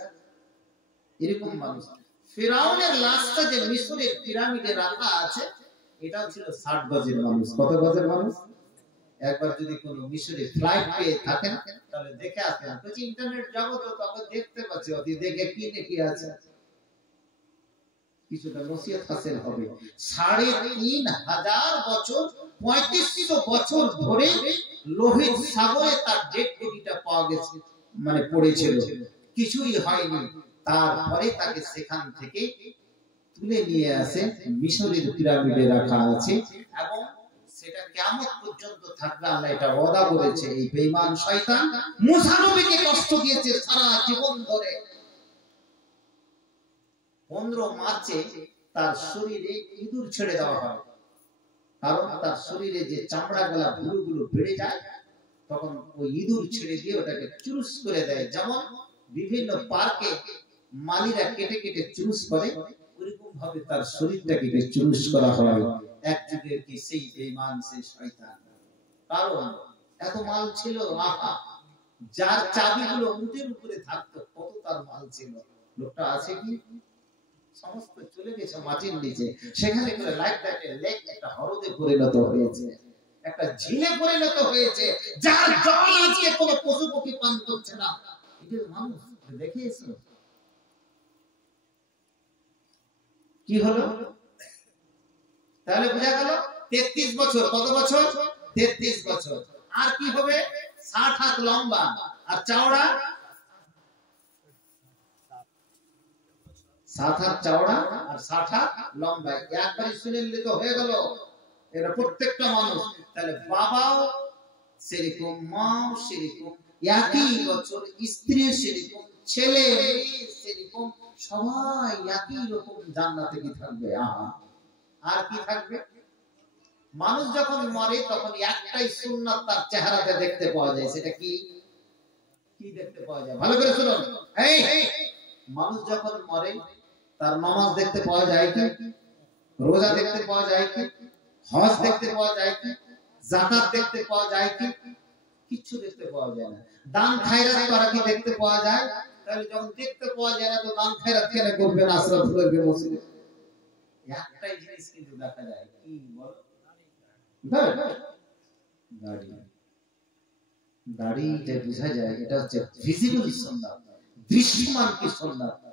এরকম মানুষ। ফিরাউনের লাশটা যে মিশরের পিরামিডে রাখা আছে, এটাও ছিল 60 গজের মানুষ। কত গজের মানুষ? একবার যদি কোন মিশরে ফ্লাইট পেয়ে থাকেন তাহলে দেখে আসেন। বলছি ইন্টারনেট জগতে তখন দেখতে পাচ্ছি, অতি দেখে কি নাকি আছে, কিছুটা নসিহত হাসিল হবে। 3500 বছর, 3500 বছর ধরে লোহিত সাগরে তার ডেড বডিটা পাওয়া গেছে, মানে পড়েছিল, কিছুই হয়নি। তারপরে তাকে সেখান থেকে তুলে নিয়ে আসে, মিশরের পিরামিডে রাখা আছে এবং সেটা কিয়ামত পর্যন্ত থাকবে। আল্লাহ এটা ওয়াদা করেছে। এই বেঈমান শয়তান মুসা নবীকে কষ্ট দিয়েছে সারা জীবন ধরে। 15 মার্চে তার শরীরে ইঁদুর ছেড়ে দেওয়া হয়, কারণ তার শরীরে যে চামড়াগুলো ভুরুগুলো বেড়ে যায়, তখন ওই ইঁদুর ছেড়ে দিয়ে ওটাকে চুরুস করে দেয়। যেমন বিভিন্ন পার্কে মালিরা কেটে কেটে চুরুস করে, ওইরকম ভাবে তার শরীরটাকে চুরুস করা হয়। এক যুগের কি সেই বেঈমান, সেই শয়তান। কারণ এত মাল ছিল, আহা, যার চাবিগুলো উটের উপরে থাকতো, কত তার মাল ছিল। লোকটা আছে কি? সমস্ত চলে গেছে মাটির নিচে। সেখানে করে লাইফটাকে লেক একটা হ্রদে পরিণত হয়েছে, একটা ঝিলে পরিণত হয়েছে, যার জল আজকে কোনো পশু পক্ষী পান করছে না। এটা মানুষ দেখেছো কি হলো? তাহলে বোঝা গেল 33 বছর। কত বছর? 33 বছর। আর কি হবে? 60 হাত লম্বা আর চওড়া 7 হাত চওড়া আর 60 হাত লম্বা, একবারই শুনে নিলে তো হয়ে গেল। এরা প্রত্যেকটা মানুষ, তাহলে বাবাও সেরকম, মাও সেরকম, একই বছর, স্ত্রী সেরকম, ছেলে সেরকম, সবাই একই রকম জান্নাতে কি থাকবে? আর কি থাকবে? মানুষ যখন মরে তখন একটাই সুন্নাত তার চেহারাতে দেখতে পাওয়া যায়, সেটা কি? কি দেখতে পাওয়া যায়? ভালো করে শুনুন। এই মানুষ যখন মরে তার নামাজ দেখতে পাওয়া যায় কি? রোজা দেখতে পাওয়া যায় কি? হজ দেখতে পাওয়া যায় কি? যাকাত দেখতে পাওয়া যায় কি? কিছু দেখতে পাওয়া যায় না। দান খায়রাত করা কি দেখতে পাওয়া যায়? তাহলে যখন দেখতে পাওয়া যায় না তো দান খায়রাত কেন করবেন? আশরাফ করবে মসজিদে। একটাই জিনিস কিন্তু দেখা যায়, কি বল? দাড়ি। দাড়িটা বোঝা যায়, এটা হচ্ছে ভিজিবল সুন্নাত, দৃশ্যমান কি সুন্নাত।